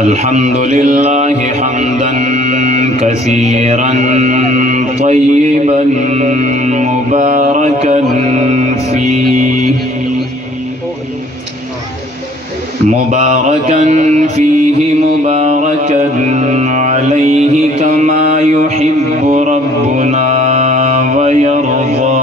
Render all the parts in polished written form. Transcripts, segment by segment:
الحمد لله حمدا كثيرا طيبا مباركا فيه مباركا عليه كما يحب ربنا ويرضى.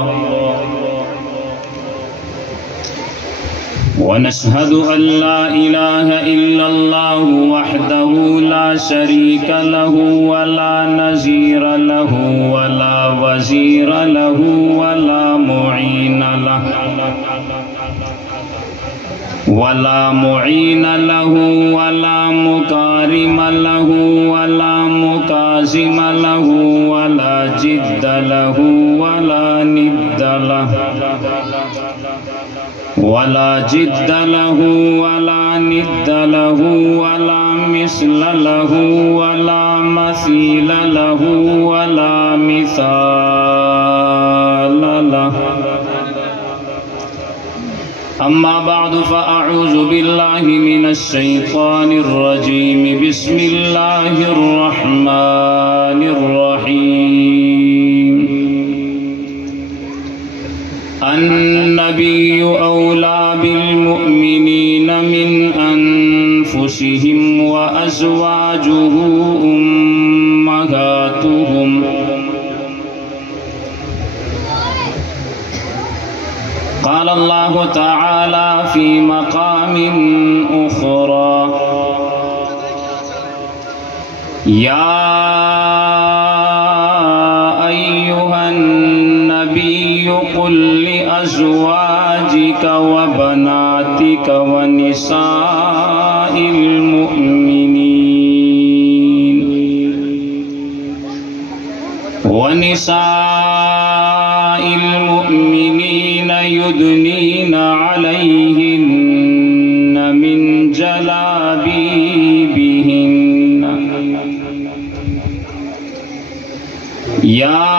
ونشهد أن لا إله إلا الله وحده لا شريك له ولا نظير له ولا وزير له ولا معين له ولا مكارم له ولا مكازم له ولا جد له ولا ند له ولا مثل له ولا مثيل له ولا مثال له. أما بعد فأعوذ بالله من الشيطان الرجيم. بسم الله الرحمن الرحيم. النبي أولى بالمؤمنين من أنفسهم وأزواجه أمهاتهم. قال الله تعالى في مقام أخرى: يا أيها النبي قل لأزواجك وبناتك ونساء المؤمنين يدنين عليهن من جلابيبهن. يا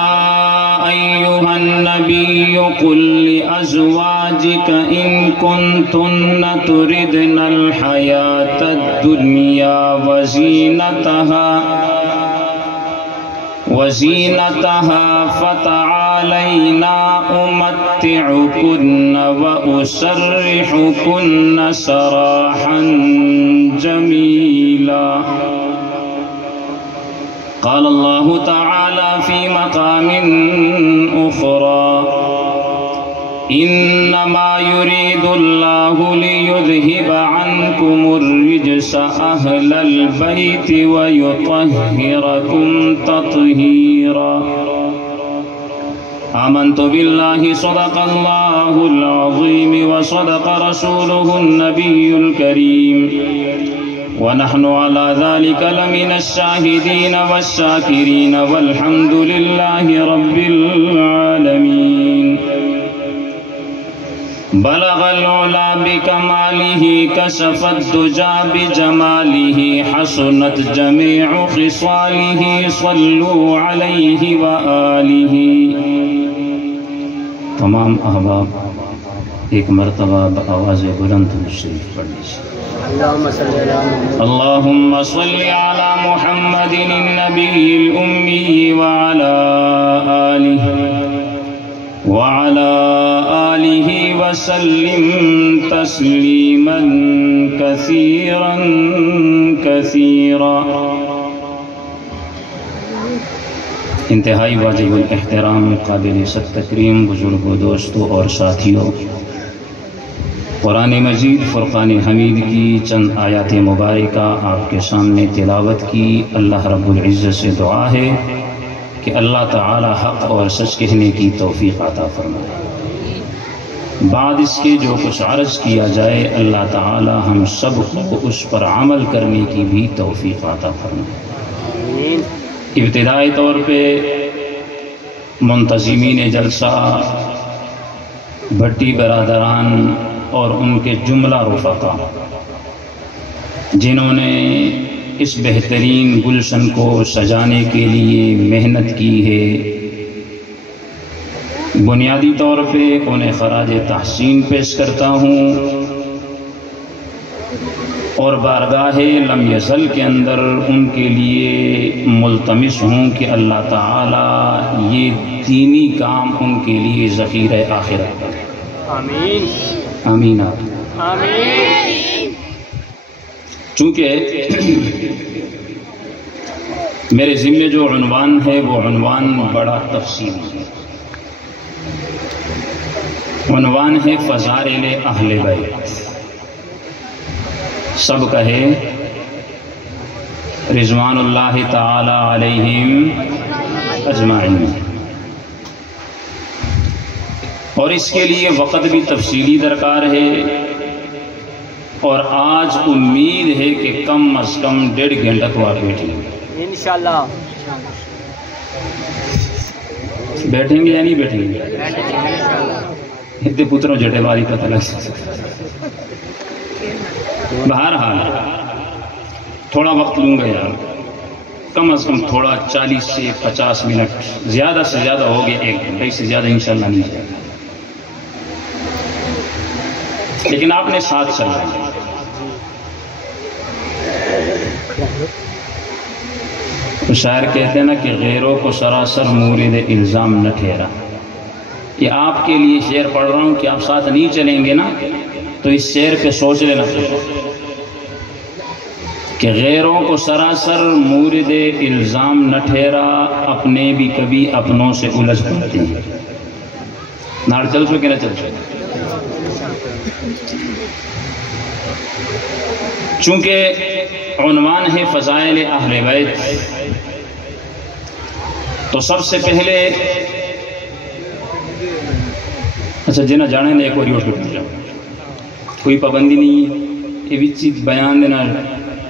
أيها النبي قل لأزواجك إن كنتن تردن الحياة الدنيا وزينتها فتعالينا أمتعكن وأسرحكن سراحا جميلا. قال الله تعالى في مقام أخرى: إنما يريد الله ليذهب عنكم الرجس أهل البيت ويطهركم تطهيرا. آمنت بالله صدق الله العظيم وصدق رسوله النبي الكريم ونحن على ذلك لمن الشاهدين والشاكرين والحمد لله رب العالمين. بلغ العلا بكماله كشف الدجى بجماله حسنت جميع خصاله صلوا عليه وآله. تمام احباب ایک مرتبہ بآواز بلند شریف پڑھ لیجیے. اللهم صل على محمد النبي الأمي وعلى آله وسلم تسليما كثيرا كثيرا. انتہائی واجب الاحترام قابل ست تکریم بزرگوں، دوستوں اور ساتھیوں، قرآن مجید فرقان حمید کی چند آیات مبارکہ آپ کے سامنے تلاوت کی. اللہ رب العزت سے دعا ہے کہ اللہ تعالی حق اور سچ کہنے کی توفیق عطا فرمائے. بعد اس کے جو کچھ عرض کیا جائے اللہ تعالی ہم سب کو اس پر عمل کرنے کی بھی توفیق عطا فرمائے. ابتدائی طور پہ منتظمین جلسہ، بھٹی برادران اور ان کے جملہ رفقا جنہوں نے اس بہترین گلشن کو سجانے کے لیے محنت کی ہے، بنیادی طور پہ انہیں خراج تحسین پیش کرتا ہوں. اور بارگاہ لم یزل کے اندر ان کے لیے ملتمس ہوں کہ اللہ تعالی یہ دینی کام ان کے لیے ذخیرہ آخرت کرے۔ آمین آمین۔ آمین۔ چونکہ میرے ذمے جو عنوان ہے وہ عنوان بڑا تفصیلی ہے۔ عنوان ہے فضائل اہل بیت۔ سب کہے رضوان اللہ تعالی علیہم اجمعین، اور اس کے لیے وقت بھی تفصیلی درکار ہے، اور آج امید ہے کہ کم از کم 1.5 گھنٹہ تو آپ بیٹھیں گے انشاءاللہ۔ بیٹھیں گے یا نہیں بیٹھیں گے؟ اتنے پتروں جٹے باری پتہ لگ سکتا۔ بہرحال تھوڑا وقت لوں گا یار، کم از کم تھوڑا 40 سے 50 منٹ، زیادہ سے زیادہ ہو گیا 1 گھنٹے سے زیادہ انشاءاللہ نہیں جائے گا، لیکن آپ نے ساتھ چلنا ہے۔ تو شاعر کہتے ہیں نا کہ غیروں کو سراسر مورد الزام نہ ٹھہرا۔ یہ آپ کے لیے شعر پڑھ رہا ہوں کہ آپ ساتھ نہیں چلیں گے نا تو اس شعر پہ سوچ لینا کہ غیروں کو سراسر مورد الزام نہ ٹھہرا، اپنے بھی کبھی اپنوں سے الجھ پڑتے ہیں۔ ناڑ چل سو کہ نہ چل سو؟ چونکہ عنوان ہے فضائل اہل بیت، تو سب سے پہلے اچھا جنہ جانے نے ایک اور کوئی پابندی نہیں ہے، یہ بھی چیز بیان دینا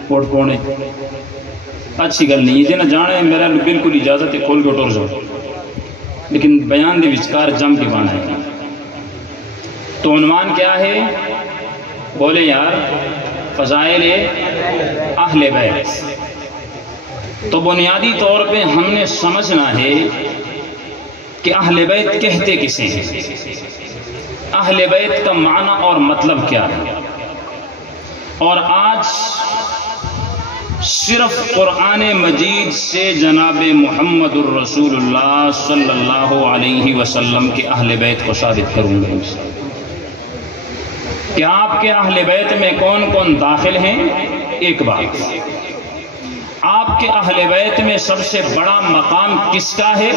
ووٹ پونے اچھی گل نہیں ہے، جنہ جانے میرا بالکل اجازت ہے، کھول کے ٹور جاؤ، لیکن بیان دے وچکار جم کے بانا ہے۔ تو عنوان کیا ہے؟ بولے یار فضائل اہل بیت۔ تو بنیادی طور پہ ہم نے سمجھنا ہے کہ اہل بیت کہتے کسے ہیں، اہل بیت کا معنی اور مطلب کیا ہے۔ اور آج صرف قرآن مجید سے جناب محمد الرسول اللہ صلی اللہ علیہ وسلم کے اہل بیت کو ثابت کروں گا کہ آپ کے اہل بیت میں کون کون داخل ہیں۔ ایک بات، آپ کے اہل بیت میں سب سے بڑا مقام کس کا ہے،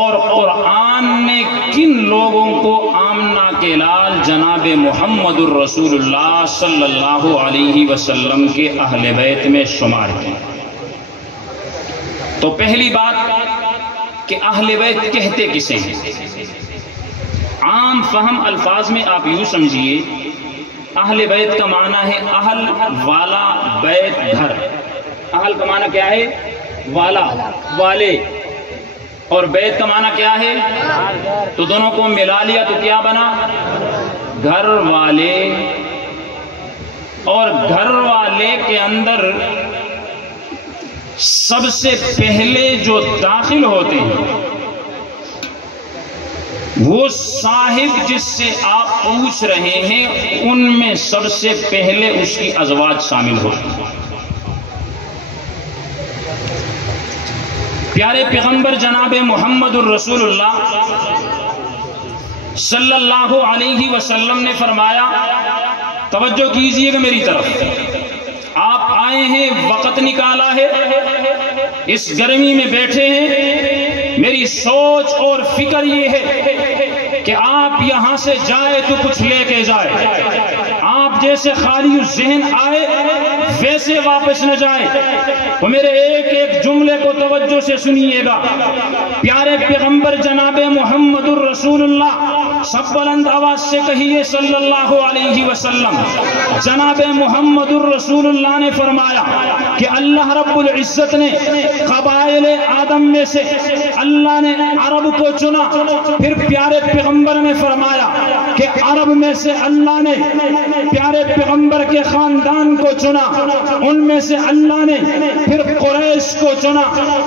اور قرآن نے کن لوگوں کو آمنہ کے لال جناب محمد الرسول اللہ صلی اللہ علیہ وسلم کے اہل بیت میں شمار کیا۔ تو پہلی بات کہ اہل بیت کہتے کسے ہیں۔ عام فہم الفاظ میں آپ یوں سمجھیے، اہل بیت کا معنی ہے اہل والا، بیت گھر۔ اہل کا معنی کیا ہے؟ والا، والے، اور بیت کا معنی کیا ہے؟ تو دونوں کو ملا لیا تو کیا بنا؟ گھر والے۔ اور گھر والے کے اندر سب سے پہلے جو داخل ہوتے ہیں وہ صاحب جس سے آپ پوچھ رہے ہیں ان میں سب سے پہلے اس کی ازواج شامل ہوتی ہیں۔ پیارے پیغمبر جناب محمد الرسول اللہ صلی اللہ علیہ وسلم نے فرمایا، توجہ کیجئے گا میری طرف، آپ آئے ہیں، وقت نکالا ہے، اس گرمی میں بیٹھے ہیں، میری سوچ اور فکر یہ ہے کہ آپ یہاں سے جائے تو کچھ لے کے جائے، آپ جیسے خالی ذہن آئے ویسے واپس نہ جائے۔ تو میرے ایک ایک جملے کو توجہ سے سنیے گا۔ پیارے پیغمبر جناب محمد الرسول اللہ، سب بلند آواز سے کہیے صلی اللہ علیہ وسلم، جناب محمد الرسول اللہ نے فرمایا کہ اللہ رب العزت نے قبائل آدم میں سے اللہ نے عرب کو چنا، پھر پیارے پیغمبر نے فرمایا کہ عرب میں سے اللہ نے پیارے پیغمبر کے خاندان کو چنا، ان میں سے اللہ نے پھر قریش کو چنا،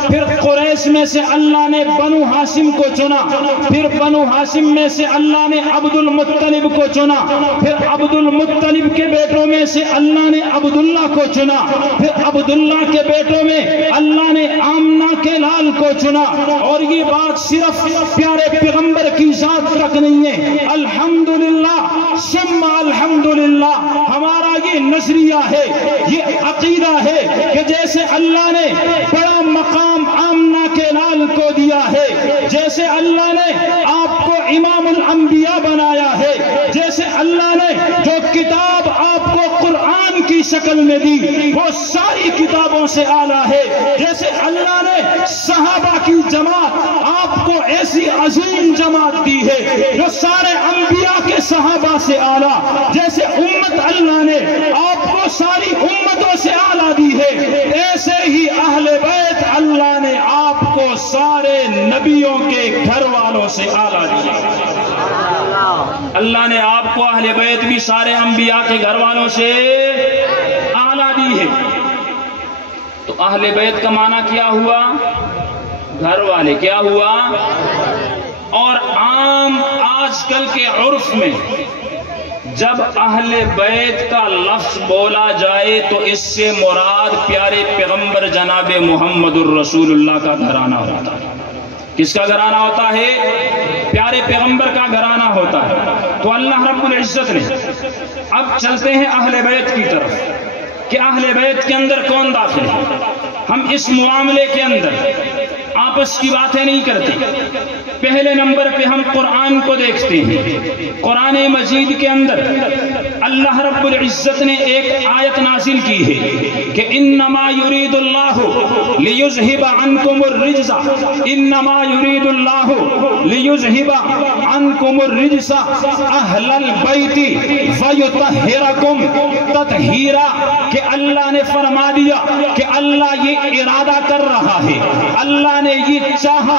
پھر قریش میں سے اللہ نے بنو ہاشم کو چنا، پھر بنو ہاشم میں سے اللہ نے عبد المطلب کو چنا، پھر عبد المطلب کے بیٹوں میں سے اللہ نے عبداللہ کو چنا، پھر عبداللہ کے بیٹوں میں اللہ نے آمنہ کے لال کو چنا۔ اور یہ بات صرف پیارے پیغمبر کی ذات تک نہیں ہے، الحمدللہ ثم الحمدللہ ہمارا یہ نظریہ ہے، یہ عقیدہ ہے کہ جیسے اللہ نے بڑا مقام آمنہ کے لال کو دیا ہے، جیسے اللہ نے آپ کو امام الانبیاء بنایا ہے، جیسے اللہ نے جو کتاب آپ کو قرآن کی شکل میں دی وہ ساری کتابوں سے اعلیٰ ہے، جیسے اللہ نے صحابہ کی جماعت آپ کو ایسی عظیم جماعت دی ہے جو سارے انبیاء کے صحابہ سے اعلیٰ، جیسے امت اللہ نے آپ کو ساری امتوں سے اعلیٰ دی ہے، ایسے ہی اہل بیت اللہ نے آپ کو سارے نبیوں کے گھر والوں سے اعلیٰ دی ہے۔ اللہ نے آپ کو اہل بیت بھی سارے انبیاء کے گھر والوں سے اعلیٰ دی ہے۔ تو اہل بیت کا معنی کیا ہوا؟ گھر والے۔ کیا ہوا؟ اور عام آج کل کے عرف میں جب اہل بیت کا لفظ بولا جائے تو اس سے مراد پیارے پیغمبر جناب محمد الرسول اللہ کا گھرانہ ہوتا ہے۔ کس کا گھرانہ ہوتا ہے؟ پیارے پیغمبر کا گھرانہ ہوتا ہے۔ تو اللہ رب العزت نے اب چلتے ہیں اہل بیت کی طرف کہ اہل بیت کے اندر کون داخل ہے۔ ہم اس معاملے کے اندر آپس کی باتیں نہیں کرتے، پہلے نمبر پہ ہم قرآن کو دیکھتے ہیں۔ قرآن مجید کے اندر اللہ رب العزت نے ایک آیت نازل کی ہے کہ انما یرید اللہ لیذہب عنکم الرجس، انما یرید اللہ لیذہب عنکم الرجس اہل البیت ویطہرکم تطہیرا، کہ اللہ نے فرما دیا کہ اللہ یہ ارادہ کر رہا ہے، اللہ نے یہ چاہا،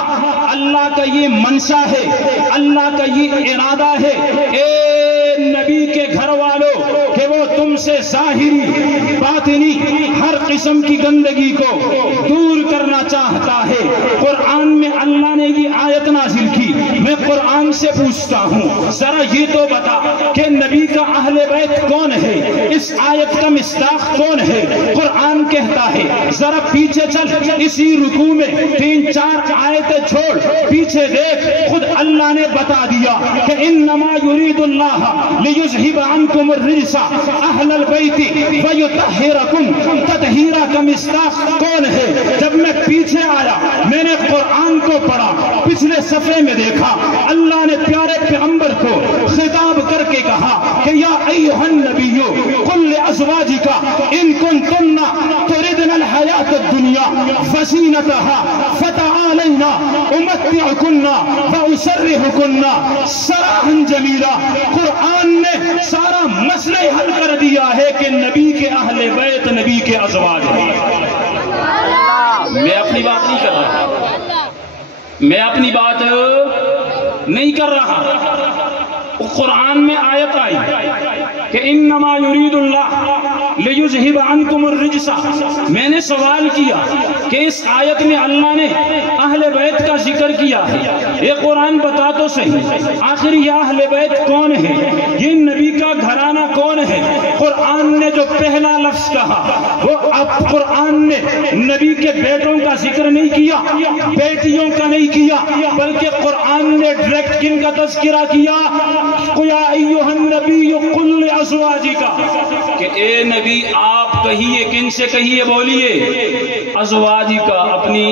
اللہ کا یہ منشا ہے، اللہ کا یہ ارادہ ہے اے نبی کے گھر والوں کہ وہ تم سے ظاہری باطنی ہر قسم کی گندگی کو دور کرنا چاہتا ہے۔ قرآن میں اللہ نے یہ آیت نازل کی۔ میں قرآن سے پوچھتا ہوں ذرا یہ تو بتا کہ نبی کا اہل بیت کون ہے، اس آیت کا مصداق کون ہے؟ قرآن کہتا ہے، ذرا پیچھے چل، اسی رکوع میں 3-4 آیتیں چھوڑ پیچھے دیکھ، خود اللہ نے بتا دیا کہ انما یرید اللہ لیذہب عنکم الرجس اہل البیت ویطہرکم تطہیرا کا مصداق کون ہے؟ جب میں پیچھے آیا میں نے قرآن کو پڑھا، پچھلے صفحے میں دیکھا اللہ نے پیارے پیغمبر کو خطاب کر کے کہا کہ یا ایھا النبی قل لازواجک ان کنتن تردن الحیاۃ الدنیا وزینتها فتعالین امتعکن واسرحکن سراحا جمیلا۔ قرآن نے سارا مسئلہ حل کر دیا ہے کہ نبی کے اہل بیت نبی کے ازواج ہیں۔ میں اپنی بات نہیں کر رہا، میں اپنی بات نہیں کر رہا، قرآن میں آیت آئی کہ انما یرید اللہ لیذہب عنکم الرجس۔ میں نے سوال کیا کہ اس آیت میں اللہ نے اہل بیت کا ذکر کیا ہے، یہ قرآن بتا تو صحیح آخر یہ اہل بیت کون ہے، یہ نبی کا گھرانہ کون ہے؟ قرآن نے جو پہلا لفظ کہا وہ اب قرآن نے نبی کے بیٹوں کا ذکر نہیں کیا، بیٹیوں کا نہیں کیا، بلکہ قرآن نے ڈائریکٹ کن کا تذکرہ کیا؟ یا ایھا النبی قل لازواجک، کہ اے نبی آپ کہیے، کن سے کہیے؟ بولیے، ازواجک، اپنی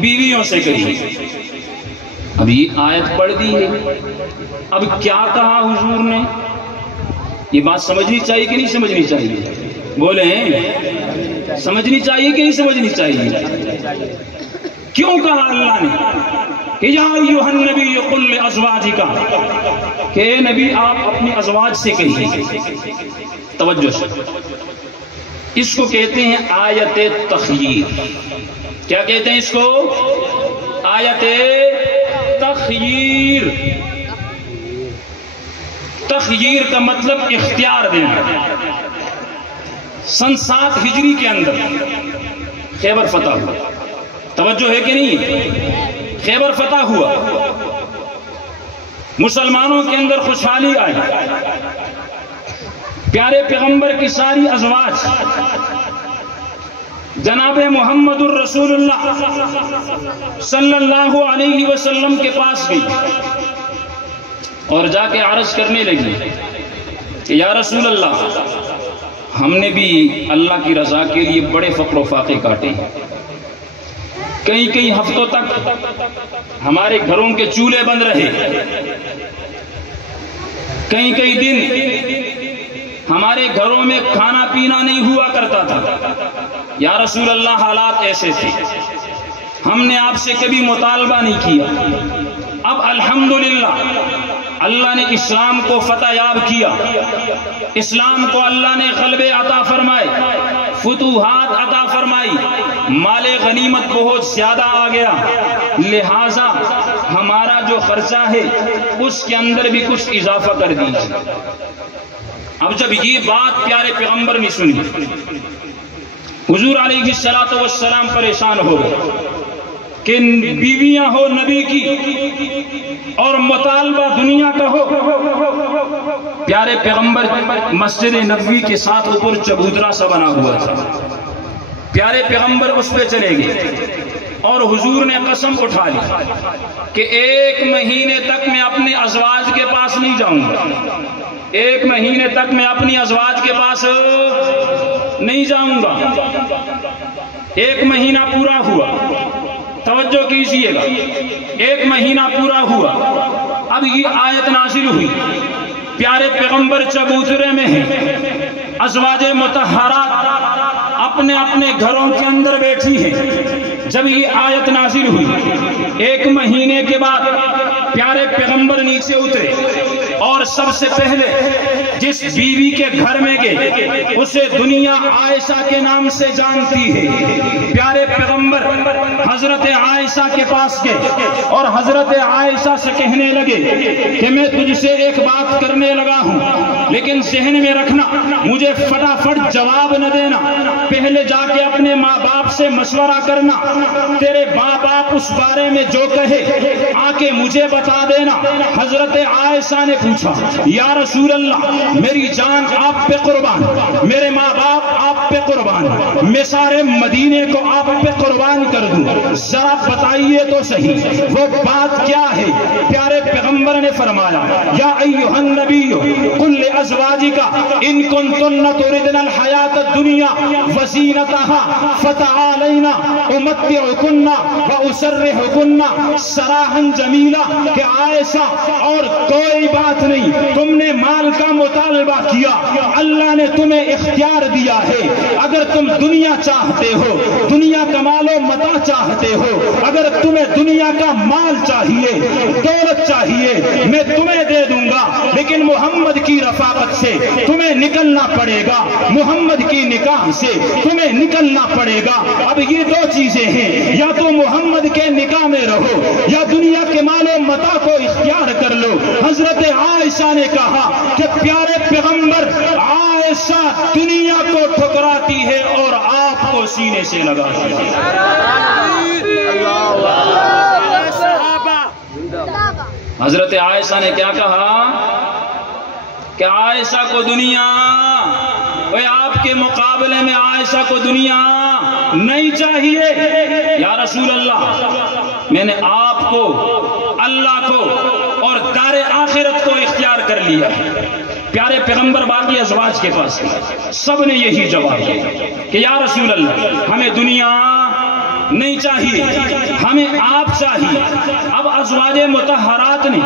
بیویوں سے کہیے۔ اب یہ آیت پڑھ دی ہے، اب کیا کہا حضور نے؟ یہ بات سمجھنی چاہیے کہ نہیں سمجھنی چاہیے؟ بولیں، سمجھنی چاہیے کہ نہیں سمجھنی چاہیے؟ کیوں کہا اللہ نے کہ یا ایھا النبی قل لازواجک، کہ اے نبی آپ اپنی ازواج سے کہیے؟ توجہ سے، اس کو کہتے ہیں آیت تخییر۔ کیا کہتے ہیں اس کو؟ آیت تخییر۔ تخییر کا مطلب اختیار دینا۔ سن 7 ہجری کے اندر خیبر فتح ہوا، توجہ ہے کہ نہیں؟ خیبر فتح ہوا، مسلمانوں کے اندر خوشحالی آئی، پیارے پیغمبر کی ساری ازواج جناب محمد الرسول اللہ صلی اللہ علیہ وسلم کے پاس گئی اور جا کے عرض کرنے لگی کہ یا رسول اللہ، ہم نے بھی اللہ کی رضا کے لیے بڑے فقر و فاقے کاٹے، کئی ہفتوں تک ہمارے گھروں کے چولہے بند رہے، کئی دن ہمارے گھروں میں کھانا پینا نہیں ہوا کرتا تھا۔ یا رسول اللہ، حالات ایسے تھے، ہم نے آپ سے کبھی مطالبہ نہیں کیا، اب الحمدللہ اللہ نے اسلام کو فتح یاب کیا، اسلام کو اللہ نے غلبے عطا فرمائے، فتوحات عطا فرمائی، مال غنیمت بہت زیادہ آ گیا، لہٰذا ہمارا جو خرچہ ہے اس کے اندر بھی کچھ اضافہ کر دیجیے۔ اب جب یہ بات پیارے پیغمبر نے سنی، حضور علیہ الصلوۃ والسلام پریشان ہو گئے کہ بیویاں ہو نبی کی اور مطالبہ دنیا کا ہو۔ پیارے پیغمبر مسجد نبوی کے ساتھ اوپر چبوترا سا بنا ہوا تھا، پیارے پیغمبر اس پہ چلے گئے اور حضور نے قسم اٹھا لی کہ 1 مہینے تک میں اپنے ازواج کے پاس نہیں جاؤں گا، 1 مہینے تک میں اپنی ازواج کے پاس نہیں جاؤں گا۔ 1 مہینہ پورا ہوا، توجہ کیجیے گا، 1 مہینہ پورا ہوا، اب یہ آیت نازل ہوئی، پیارے پیغمبر چبوترے میں ہیں، ازواج مطہرات اپنے اپنے گھروں کے اندر بیٹھی ہیں۔ جب یہ آیت نازل ہوئی، 1 مہینے کے بعد پیارے پیغمبر نیچے اترے اور سب سے پہلے جس بیوی کے گھر میں گئے اسے دنیا عائشہ کے نام سے جانتی ہے۔ پیارے پیغمبر حضرت عائشہ کے پاس گئے اور حضرت عائشہ سے کہنے لگے کہ میں تجھ سے ایک بات کرنے لگا ہوں، لیکن ذہن میں رکھنا، مجھے فٹافٹ جواب نہ دینا، پہلے جا کے اپنے ماں باپ سے مشورہ کرنا، تیرے ماں باپ اس بارے میں جو کہے آ کے مجھے بتا دینا۔ حضرت عائشہ نے پوچھا، یا رسول اللہ، میری جان آپ پہ قربان، میرے ماں باپ آپ پہ قربان، میں سارے مدینے کو آپ پہ قربان کر دوں، ذرا بتائیے تو صحیح وہ بات کیا ہے؟ پیارے پیغمبر نے فرمایا، یا ایھا النبی قل لازواجک ان کنتن تردن الحیات الدنیا وزینتها فتعالین امتعکن واسرحکن سراحا جمیلا، کہ عائشہ اور کوئی بات نہیں، تم نے مال کا مطالبہ کیا، اللہ نے تمہیں اختیار دیا ہے، اگر تم دنیا چاہتے ہو، دنیا کا مال و متاع چاہتے ہو، اگر تمہیں دنیا کا مال چاہیے، دولت چاہیے، میں تمہیں دے دوں گا، لیکن محمد کی رفاقت سے تمہیں نکلنا پڑے گا، محمد کی نکاح سے تمہیں نکلنا پڑے گا۔ اب یہ 2 چیزیں ہیں، یا تو محمد کے نکاح میں رہو یا دنیا کے مال و متاع کو اختیار کر لو۔ حضرت عائشہ نے کہا کہ پیارے پیغمبر، عائشہ دنیا کو ٹھکراتی ہے اور آپ کو سینے سے لگاتی ہے۔ حضرت عائشہ نے کیا کہا کہ عائشہ کو دنیا، آپ کے مقابلے میں عائشہ کو دنیا نہیں چاہیے۔ یا رسول اللہ، میں نے آپ کو، اللہ کو اور دار آخرت کو اختیار کر لیا۔ پیارے پیغمبر باقی ازواج کے پاس سب نے یہی جواب دیا کہ یا رسول اللہ، ہمیں دنیا نہیں چاہیے، ہمیں آپ چاہیے۔ اب ازواج مطہرات نے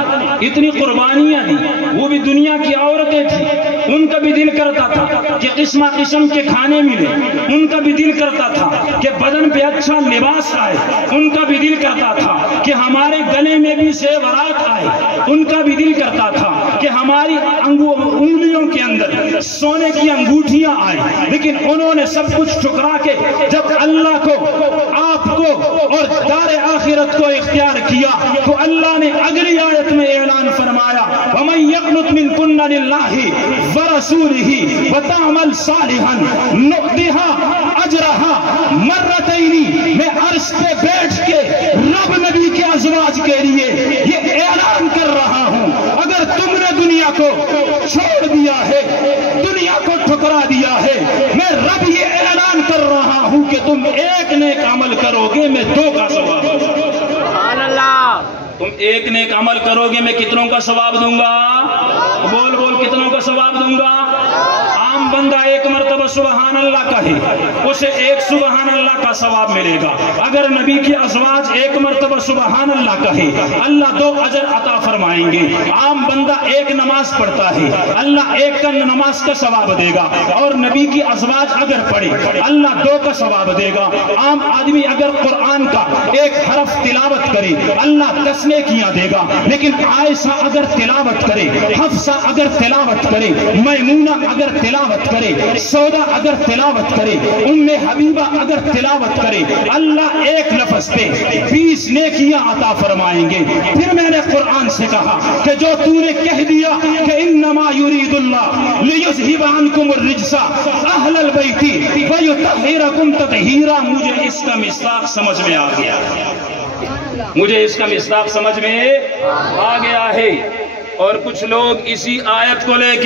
اتنی قربانیاں دی، وہ بھی دنیا کی عورتیں تھیں، ان کا بھی دل کرتا تھا کہ قسم قسم کے کھانے ملے، ان کا بھی دل کرتا تھا کہ بدن پہ اچھا لباس آئے، ان کا بھی دل کرتا تھا کہ ہمارے گلے میں بھی زیورات آئے، ان کا بھی دل کرتا تھا کہ ہماری انگلیوں کے اندر سونے کی انگوٹھیاں آئے، لیکن انہوں نے سب کچھ ٹھکرا کے جب اللہ کو، آپ کو اور دار آخرت کو اختیار کیا تو اللہ نے اگلی آیت میں اعلان فرمایا، وَمَن وَمَن يَقْنُتْ مِنكُنَّ لِلَّهِ وَرَسُولِهِ وَتَعْمَلْ صَالِحًا نُؤْتِهَا أَجْرَهَا مرتين. میں عرش پہ بیٹھ کے رب نبی کے ازواج کے لیے یہ اعلان کر رہا ہوں، اگر تم نے دنیا کو چھوڑ دیا ہے، دنیا کو ٹھکرا دیا ہے، میں رب یہ اعلان کر رہا ہوں کہ تم ایک نیک عمل کرو گے میں 2 کا ثواب دوں گا. سبحان اللہ. تم ایک نیک عمل کرو گے میں کتنوں کا ثواب دوں گا؟ بول بول کتنوں کا ثواب دوں گا؟ عام بندہ ایک مرتبہ سبحان اللہ کہے اسے 1 سبحان اللہ کا ثواب ملے گا. اگر نبی کی ازواج 1 مرتبہ سبحان اللہ کہے اللہ 2 اجر عطا فرمائیں گے. عام بندہ 1 نماز پڑھتا ہے اللہ 1 کا نماز کا ثواب دے گا، اور نبی کی ازواج اگر پڑھے اللہ 2 کا ثواب دے گا. عام آدمی اگر قرآن کا 1 حرف تلاوت کرے اللہ 10 نیکیاں دے گا، لیکن عائشہ اگر تلاوت کرے، حفصہ اگر تلاوت کرے، میمونہ اگر تلاوت کرے، سودا اگر تلاوت کرے، ام حبیبہ اگر تلاوت کرے، اللہ 1 لفظ پہ 20 نیکیاں عطا فرمائیں گے. پھر میں نے قرآن سے کہا کہ جو تو نے کہہ دیا کہ انما یرید اللہ لیذہب عنکم الرجس اہل البیت ویطہرکم تطہیرا، مجھے اس کا مصداق سمجھ میں آ گیا، مجھے اس کا مصداق سمجھ میں آ گیا ہے. اور کچھ لوگ اسی آیت کو لے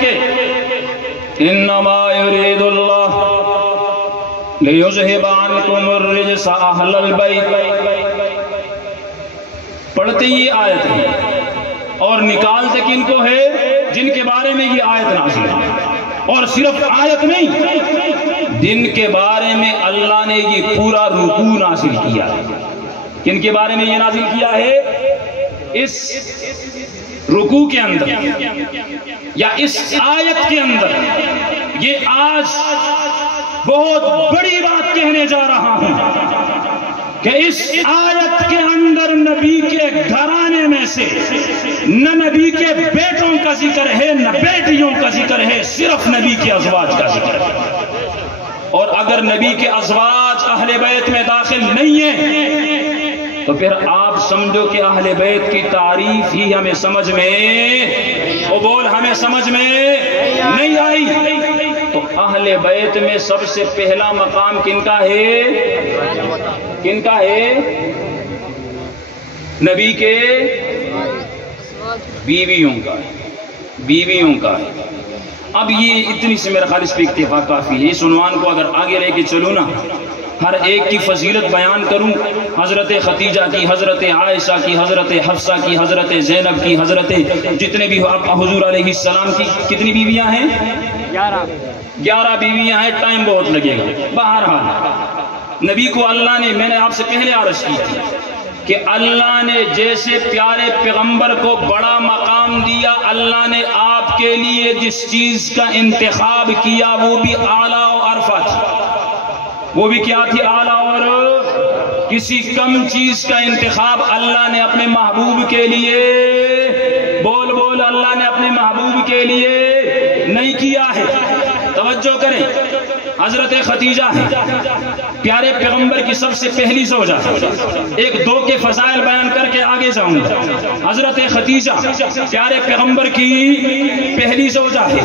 کے انما یرید اللہ لیذہب عنکم الرجس اہل البیت پڑھتے یہ آیت ہے اور نکالتے کن کو ہے؟ جن کے بارے میں یہ آیت نازل ہے. اور صرف آیت نہیں، جن کے بارے میں اللہ نے یہ پورا رکوع نازل کیا ہے. کن کے بارے میں یہ نازل کیا ہے؟ اس رکوع کے اندر یا اس آیت کے اندر. یہ آج بہت بڑی بات کہنے جا رہا ہوں کہ اس آیت کے اندر نبی کے گھرانے میں سے نہ نبی کے بیٹوں کا ذکر ہے نہ بیٹیوں کا ذکر ہے، صرف نبی کے ازواج کا ذکر ہے. اور اگر نبی کے ازواج اہل بیت میں داخل نہیں ہیں تو پھر آپ سمجھو کہ اہل بیت کی تعریف ہی ہمیں سمجھ میں ہمیں سمجھ میں نہیں آئی. تو اہل بیت میں سب سے پہلا مقام کن کا ہے؟ کن کا ہے؟ نبی کے بیویوں کا ہے، بیویوں کا ہے. اب یہ اتنی سے میرا خیال اس پہ اکتفا کافی ہے. اس عنوان کو اگر آگے لے کے چلوں نا، ہر ایک کی فضیلت بیان کروں، حضرت خدیجہ کی، حضرت عائشہ کی، حضرت حفصہ کی، حضرت زینب کی، حضرت جتنے بھی حضور علیہ السلام کی کتنی بیویاں ہیں؟ 11 بیویاں ہیں. ٹائم بہت لگے گا. بہرحال نبی کو اللہ نے، میں نے آپ سے پہلے عرض کی تھی کہ اللہ نے جیسے پیارے پیغمبر کو بڑا مقام دیا، اللہ نے آپ کے لیے جس چیز کا انتخاب کیا وہ بھی اعلیٰ و عرفہ تھی. وہ بھی کیا تھی؟ اعلیٰ. اور کسی کم چیز کا انتخاب اللہ نے اپنے محبوب کے لیے، بول بول، اللہ نے اپنے محبوب کے لیے نہیں کیا ہے. توجہ کریں، حضرت خدیجہ ہے پیارے پیغمبر کی سب سے پہلی زوجہ. 1-2 کے فضائل بیان کر کے آگے جاؤں گا. حضرت خدیجہ پیارے پیغمبر کی پہلی زوجہ ہے.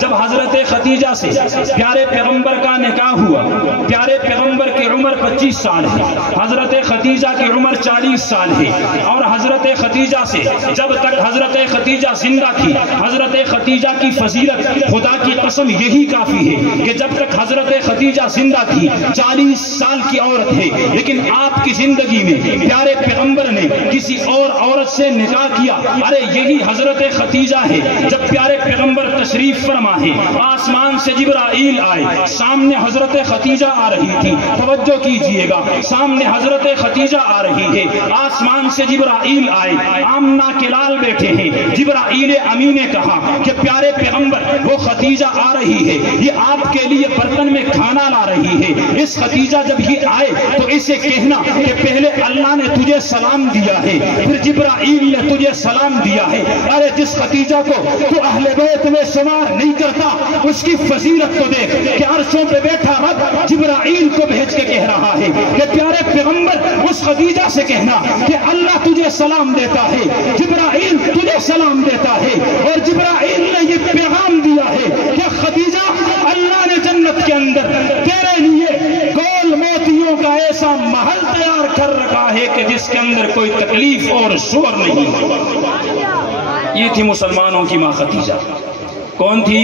جب حضرت خدیجہ سے پیارے پیغمبر کا نکاح ہوا، پیارے پیغمبر کی عمر 25 سال ہے، حضرت خدیجہ کی عمر 40 سال ہے. اور حضرت خدیجہ سے جب تک حضرت خدیجہ زندہ تھی، حضرت خدیجہ کی فضیلت خدا کی قسم یہی کافی ہے کہ جب تک حضرت خدیجہ زندہ تھی، 40 سال کی عورت ہے، لیکن آپ کی زندگی میں پیارے پیغمبر نے کسی اور عورت سے نکاح کیا. ارے یہی حضرت خدیجہ ہے. جب پیارے پیغمبر تشریف فرما ہے، آسمان سے جبرائیل آئے، سامنے حضرت خدیجہ آ رہی تھی. توجہ کیجئے گا، سامنے حضرت خدیجہ آ رہی ہے، آسمان سے جبرائیل آئے، آمنہ کے لال بیٹھے ہیں. جبرائیل امین نے کہا کہ پیارے پیغمبر وہ خدیجہ آ رہی ہے، یہ آپ کے لیے برتن میں کھانا لا رہی ہے. اس خدیجہ جب یہ آئے تو اسے کہنا کہ پہلے اللہ نے تجھے سلام دیا ہے، پھر جبرائیل نے تجھے سلام دیا ہے. ارے جس خدیجہ کو تو اہل بیت میں شمار نہیں کرتا، اس کی فضیلت تو دیکھ کہ عرشوں پہ بیٹھا رب جبرائیل کو بھیج کے کہہ رہا ہے کہ پیارے پیغمبر اس خدیجہ سے کہنا کہ اللہ تجھے سلام دیتا ہے، جبرائیل تجھے سلام دیتا ہے، اور جبرائیل نے یہ پیغام دیا ہے کہ خدیجہ اللہ نے جنت کے اندر تیرے لیے گول موتیوں کا ایسا محل تیار کر رکھا ہے کہ جس کے اندر کوئی تکلیف اور شور نہیں۔ یہ تھی مسلمانوں کی ماں خدیجہ۔ کون تھی؟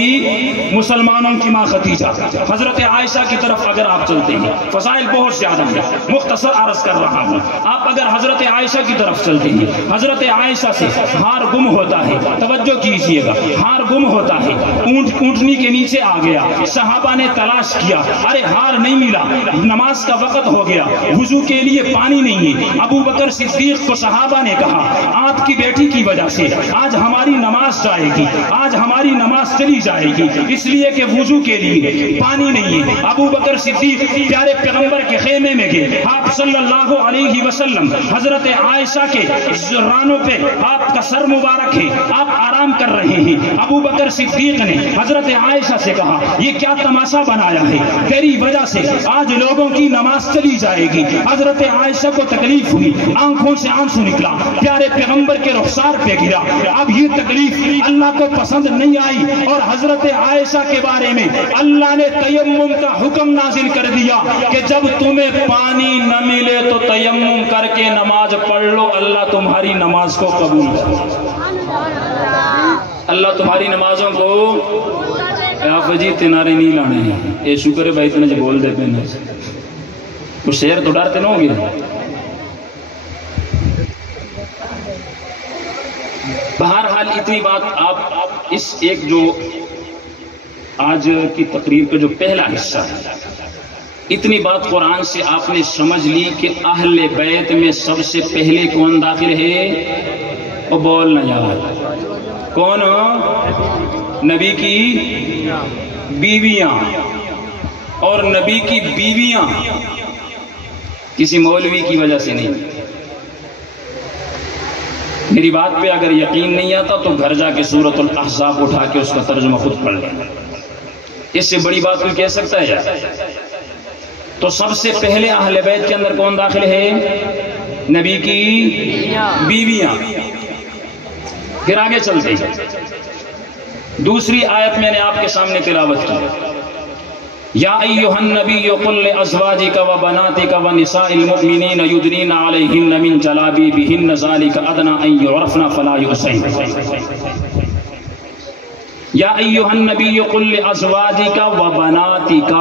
مسلمانوں کی ماں خدیجہ۔ حضرت عائشہ کی طرف اگر آپ چلتے ہیں، فضائل بہت زیادہ ہیں، مختصر عرض کر رہا ہوں۔ آپ اگر حضرت عائشہ کی طرف چلتے ہیں، حضرت عائشہ سے ہار گم ہوتا ہے، توجہ کیجئے گا، ہار گم ہوتا ہے، اونٹنی کے نیچے آ گیا، صحابہ نے تلاش کیا، ارے ہار نہیں ملا، نماز کا وقت ہو گیا، وضو کے لیے پانی نہیں ہے۔ ابو بکر صدیق کو صحابہ نے کہا آپ کی بیٹی کی وجہ سے آج ہماری نماز جائے گی، آج ہماری نماز چلی جائے گی، اس لیے کہ وضو کے لیے پانی نہیں ہے۔ ابو بکر صدیق پیارے پیغمبر کے خیمے میں گئے، آپ صلی اللہ علیہ وسلم حضرت عائشہ کے رانوں پہ آپ کا سر مبارک ہے، آپ آرام کر رہے ہیں۔ ابو بکر صدیق نے حضرت عائشہ سے کہا یہ کیا تماشا بنایا ہے، تیری وجہ سے آج لوگوں کی نماز چلی جائے گی۔ حضرت عائشہ کو تکلیف ہوئی، آنکھوں سے آنسو نکلا، پیارے پیغمبر کے رخسار پہ گرا۔ اب یہ تکلیف اللہ کو پسند نہیں آئی، اور حضرت عائشہ کے بارے میں اللہ نے تیمم کا حکم نازل کر دیا کہ جب تمہیں پانی نہ ملے تو تیمم کر کے نماز پڑھ لو، اللہ تمہاری نماز کو قبول کرے۔ اللہ تمہاری نمازوں کو آپ جی تنارے نہیں لانے ہیں، اے شکر ہے بھائی تنے جو بول دے پہ وہ شیر تو ڈرتے نہ ہوگی۔ بہرحال اتنی بات آپ اس ایک جو آج کی تقریر کا جو پہلا حصہ ہے، اتنی بات قرآن سے آپ نے سمجھ لی کہ اہل بیت میں سب سے پہلے کون داخل ہے؟ وہ بولنا یار کون؟ نبی کی بیویاں، اور نبی کی بیویاں کسی مولوی کی وجہ سے نہیں۔ میری بات پہ اگر یقین نہیں آتا تو گھر جا کے سورۃ الاحزاب اٹھا کے اس کا ترجمہ خود پڑھ لیں، اس سے بڑی بات کوئی کہہ سکتا ہے یار؟ تو سب سے پہلے اہل بیت کے اندر کون داخل ہے؟ نبی کی بیویاں۔ پھر آگے چلتے ہیں، دوسری آیت میں نے آپ کے سامنے تلاوت کی، یا ایھا النبی قل لازواجک وبناتک ونساء المؤمنین یدنین علیہن من جلابیبہن ذلک ادنی ان یعرفن فلا یؤذین۔ یا ایھا النبی قل لازواجک وبناتک،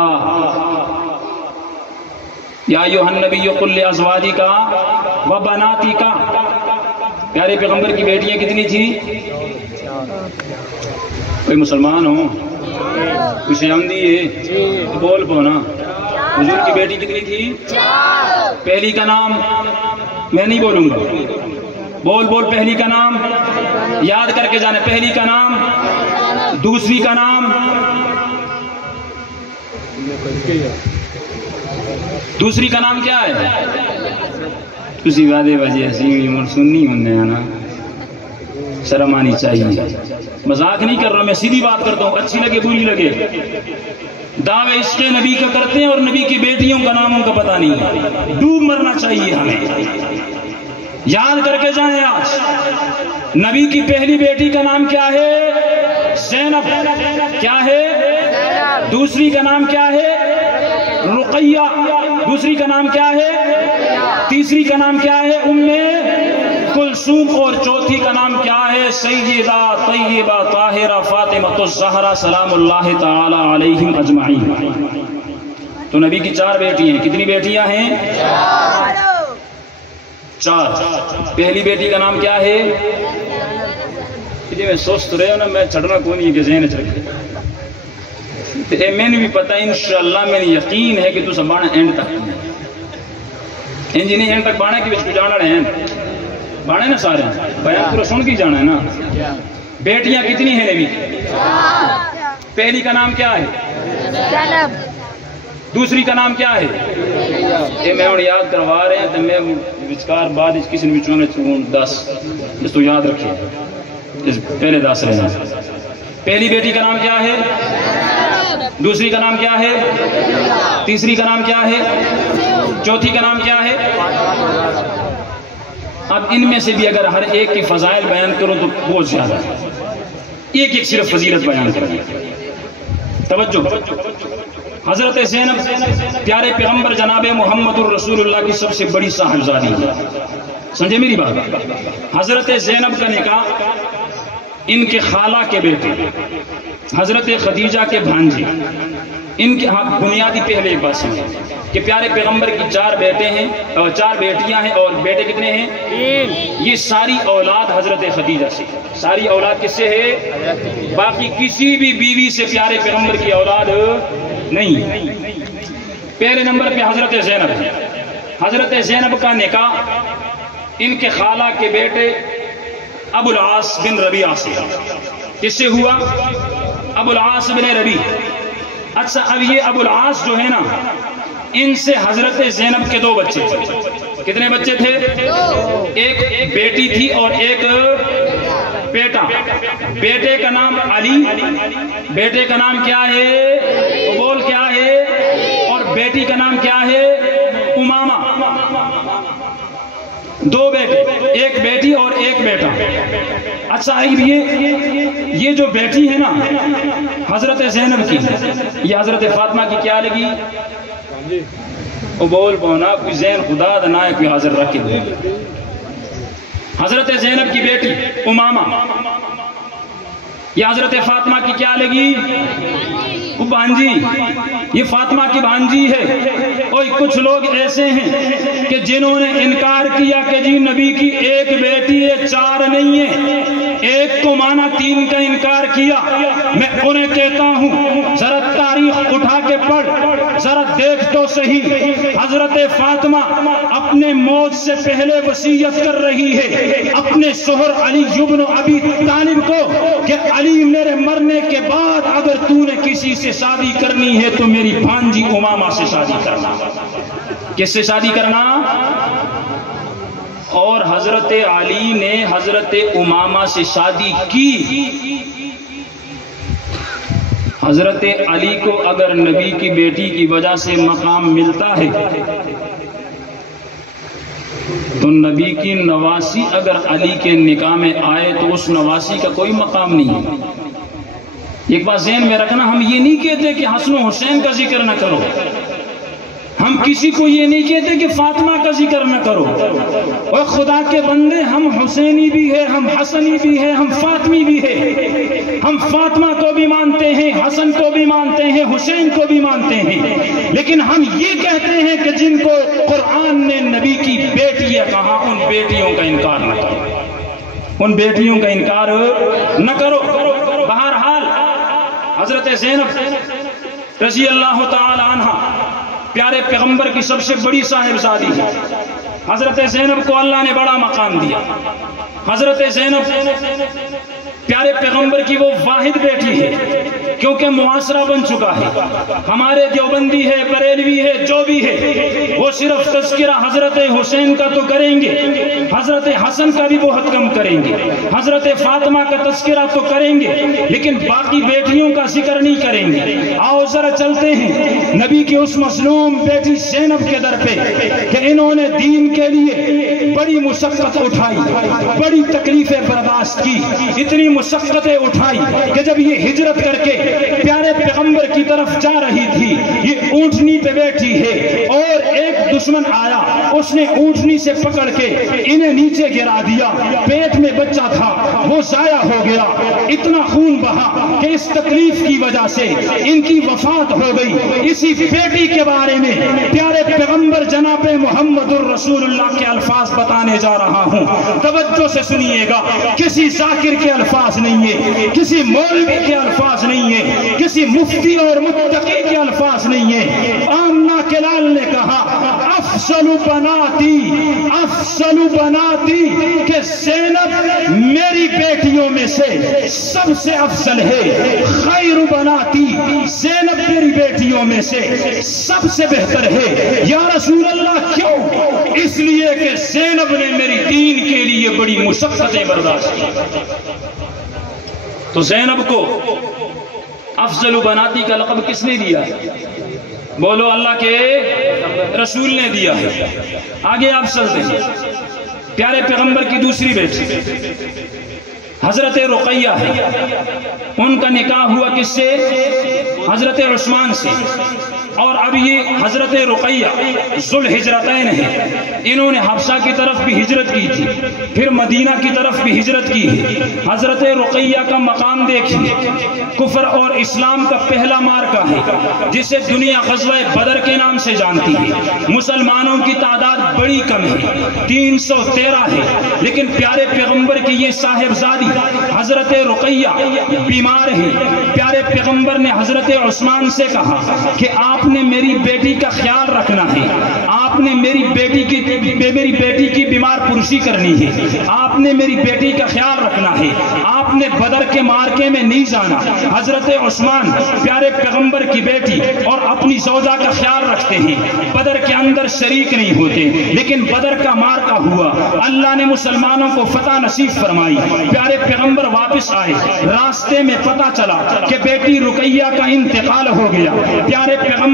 یا ایھا النبی قل لازواجک وبناتک۔ پیارے پیغمبر کی بیٹیاں کتنی تھی؟ کوئی مسلمان ہو؟ کچھ آمدی ہے بول پونا۔ حضور کی بیٹی کتنی تھی؟ پہلی کا نام میں نہیں بولوں گا، بول بول پہلی کا نام یاد کر کے جانا۔ پہلی کا نام، دوسری کا نام، دوسری کا نام کیا ہے؟ کسی وعدے وجہ ایسی عمر سننی ہونے ہے نا، شرم آنی چاہیے۔ مذاق نہیں کر رہا، میں سیدھی بات کرتا ہوں، اچھی لگے بری لگے۔ دعوے عشق نبی کا کرتے ہیں اور نبی کی بیٹیوں کا ناموں کا پتہ نہیں ہے، ڈوب مرنا چاہیے ہمیں۔ یاد کر کے جائیں، آج نبی کی پہلی بیٹی کا نام کیا ہے؟ زینب۔ کیا ہے؟ دوسری کا نام کیا ہے؟ رقیہ۔ دوسری کا نام کیا ہے؟ تیسری کا نام کیا ہے؟ ام کلثوم۔ اور چوتھی کا نام کیا ہے؟ سیدہ طیبہ طاہرہ فاطمہ الزہرا سلام اللہ تعالی علیہم اجمعین۔ تو نبی کی چار بیٹی ہیں۔ کتنی بیٹیاں ہیں؟ چار۔ پہلی بیٹی کا نام کیا ہے؟ میں سوچ رہے ہو نا، میں چھڑنا کون نہیں کہ ذہن چ رکھے، میں نے بھی پتا انشاءاللہ، میں نے یقین ہے کہ تو سب بانا اینڈ تک انجینئر اینڈ تک بانا کہ بچ کو جانا رہے ہیں بانے نا، سارے بیان پورا سن کے جانا ہے نا۔ بیٹیاں کتنی ہیں نبی؟ پہلی کا نام کیا ہے؟ دوسری کا نام کیا ہے؟ یہ میں ہوں یاد کروا رہے ہیں تو میں بچکار بعد کسی نے بچوں نے 10 اس تو یاد رکھے، پہلے 10 رہے ہیں۔ پہلی بیٹی کا نام کیا ہے؟ دوسری کا نام کیا ہے؟ تیسری کا نام کیا ہے؟ چوتھی کا نام کیا ہے؟ اب ان میں سے بھی اگر ہر ایک کی فضائل بیان کرو تو بہت زیادہ ہے، ایک ایک صرف فضیلت بیان کریں۔ توجہ، حضرت زینب پیارے پیغمبر جناب محمد الرسول اللہ کی سب سے بڑی صاحبزادی ہے، سمجھے میری بات؟ حضرت زینب کا نکاح ان کے خالہ کے بیٹے حضرت خدیجہ کے بھانجے، ان کے بنیادی پہلے ایک بات سمجھیں کہ پیارے پیغمبر کی 4 بیٹے ہیں اور 4 بیٹیاں ہیں، اور بیٹے کتنے ہیں؟ 3۔ یہ ساری اولاد حضرت خدیجہ سے، ساری اولاد کس سے ہے؟ باقی کسی بھی بیوی سے پیارے پیغمبر کی اولاد نہیں ہے۔ پہلے نمبر پہ حضرت زینب ہے۔ حضرت زینب کا نکاح ان کے خالہ کے بیٹے ابو العاص بن ربیعہ سے، کس سے ہوا؟ ابو العاص بن ربیع۔ اچھا، اب یہ ابو العاص جو ہے نا، ان سے حضرت زینب کے 2 بچے تھے۔ کتنے بچے تھے؟ ایک بیٹی تھی اور ایک بیٹا۔ بیٹے کا نام علی، بیٹے کا نام کیا ہے؟ بول کیا ہے؟ اور بیٹی کا نام کیا ہے؟ امامہ۔ 2 بیٹے، ایک بیٹی اور ایک بیٹا۔ اچھا، یہ جو بیٹی ہے نا حضرت زینب کی، یہ حضرت فاطمہ کی کیا لگی؟ بول بونا کوئی زین خدا دنا ہے کوئی حاضر رکھے دے۔ حضرت زینب کی بیٹی امامہ، یہ حضرت فاطمہ کی کیا لگی؟ وہ بھانجی، یہ فاطمہ کی بھانجی ہے۔ اور کچھ لوگ ایسے ہیں کہ جنہوں نے انکار کیا کہ جی نبی کی ایک بیٹی ہے، 4 نہیں ہے، ایک تو مانا 3 کا انکار کیا۔ میں انہیں کہتا ہوں ذرا تاریخ اٹھا کے پڑھ، ذرا دیکھ تو صحیح، حضرت فاطمہ اپنے موت سے پہلے وصیت کر رہی ہے اپنے شوہر علی بن ابی طالب کو کہ علی میرے مرنے کے بعد اگر تو نے کسی سے شادی کرنی ہے تو میری بھانجی امامہ سے شادی کرنا۔ کس سے شادی کرنا؟ اور حضرت علی نے حضرت امامہ سے شادی کی۔ حضرت علی کو اگر نبی کی بیٹی کی وجہ سے مقام ملتا ہے تو نبی کی نواسی اگر علی کے نکاح میں آئے تو اس نواسی کا کوئی مقام نہیں ہے۔ ایک بات ذہن میں رکھنا، ہم یہ نہیں کہتے کہ حسن و حسین کا ذکر نہ کرو، ہم کسی کو یہ نہیں کہتے کہ فاطمہ کا ذکر نہ کرو۔ اور خدا کے بندے، ہم حسینی بھی ہے، ہم حسنی بھی ہے، ہم فاطمی بھی ہے۔ ہم فاطمہ کو بھی مانتے ہیں، حسن کو بھی مانتے ہیں، حسین کو بھی مانتے ہیں، لیکن ہم یہ کہتے ہیں کہ جن کو قرآن نے نبی کی بیٹیاں کہا ان بیٹیوں کا انکار نہ کرو، ان بیٹیوں کا انکار نہ کرو۔ بہرحال حضرت زینب رضی اللہ تعالی عنہ پیارے پیغمبر کی سب سے بڑی صاحبزادی ہے۔ حضرت زینب کو اللہ نے بڑا مقام دیا۔ حضرت زینب پیارے پیغمبر کی وہ واحد بیٹی ہے کیونکہ معاشرہ بن چکا ہے، ہمارے دیوبندی ہے، بریلوی ہے، جو بھی ہے، وہ صرف تذکرہ حضرت حسین کا تو کریں گے، حضرت حسن کا بھی بہت کم کریں گے، حضرت فاطمہ کا تذکرہ تو کریں گے، لیکن باقی بیٹیوں کا ذکر نہیں کریں گے۔ آؤ ذرا چلتے ہیں نبی کی اس مظلوم بیٹی زینب کے در پہ کہ انہوں نے دین کے لیے بڑی مشقت اٹھائی، بڑی تکلیفیں برداشت کی، اتنی مشقتیں اٹھائی کہ جب یہ ہجرت کر کے پیارے پیغمبر کی طرف جا رہی تھی، یہ اونٹنی پہ بیٹھی ہے اور ایک دشمن آیا، اس نے اونٹنی سے پکڑ کے انہیں نیچے گرا دیا، پیٹ میں بچہ تھا وہ ضائع ہو گیا، اتنا خون بہا کہ اس تکلیف کی وجہ سے ان کی وفات ہو گئی۔ اسی بیٹی کے بارے میں پیارے پیغمبر جناب محمد الرسول اللہ کے الفاظ بتانے جا رہا ہوں، توجہ سے سنیے گا۔ کسی ذاکر کے الفاظ نہیں ہے، کسی مولوی کے الفاظ نہیں ہے، کسی مفتی اور متقی کے الفاظ نہیں ہے۔ آمنہ کے لال نے کہا افضل بناتی کہ زینب میری بیٹیوں میں سے سب سے افضل ہے، خیر بناتی زینب میری بیٹیوں میں سے سب سے بہتر ہے۔ یا رسول اللہ کیوں؟ اس لیے کہ زینب نے میری دین کے لیے بڑی مشقتیں برداشت کی۔ تو زینب کو افضل بناتی کا لقب کس نے دیا ہے؟ بولو اللہ کے رسول نے دیا ہے۔ آگے آپ چلتے ہیں، پیارے پیغمبر کی دوسری بیٹی حضرت رقیہ ہے، ان کا نکاح ہوا کس سے؟ حضرت عثمان سے۔ اور اب یہ حضرت رقیہ ذوالہجرتین ہے، انہوں نے حبشہ کی طرف بھی ہجرت کی تھی، پھر مدینہ کی طرف بھی ہجرت کی ہے۔ حضرت رقیہ کا مقام دیکھیے، کفر اور اسلام کا پہلا مارکہ ہے جسے دنیا غزوہ بدر کے نام سے جانتی ہے۔ مسلمانوں کی تعداد بڑی کم ہے، 313 ہے، لیکن پیارے پیغمبر کی یہ صاحبزادی حضرت رقیہ بیمار ہے۔ پیارے پیغمبر نے حضرت عثمان سے کہا کہ آپ نے میری بیٹی کا خیال رکھنا ہے، آپ نے میری بیٹی کی بیمار پرسی کرنی ہے، آپ نے میری بیٹی کا خیال رکھنا ہے، آپ نے بدر کے مارکے میں نہیں جانا۔ حضرت عثمان پیارے پیغمبر کی بیٹی اور اپنی زوجہ کا خیال رکھتے ہیں، بدر کے اندر شریک نہیں ہوتے، لیکن بدر کا مارکہ ہوا، اللہ نے مسلمانوں کو فتح نصیب فرمائی۔ پیارے پیغمبر واپس آئے، راستے میں پتہ چلا کہ بیٹی رقیہ کا انتقال ہو گیا۔ پیارے پیغمبر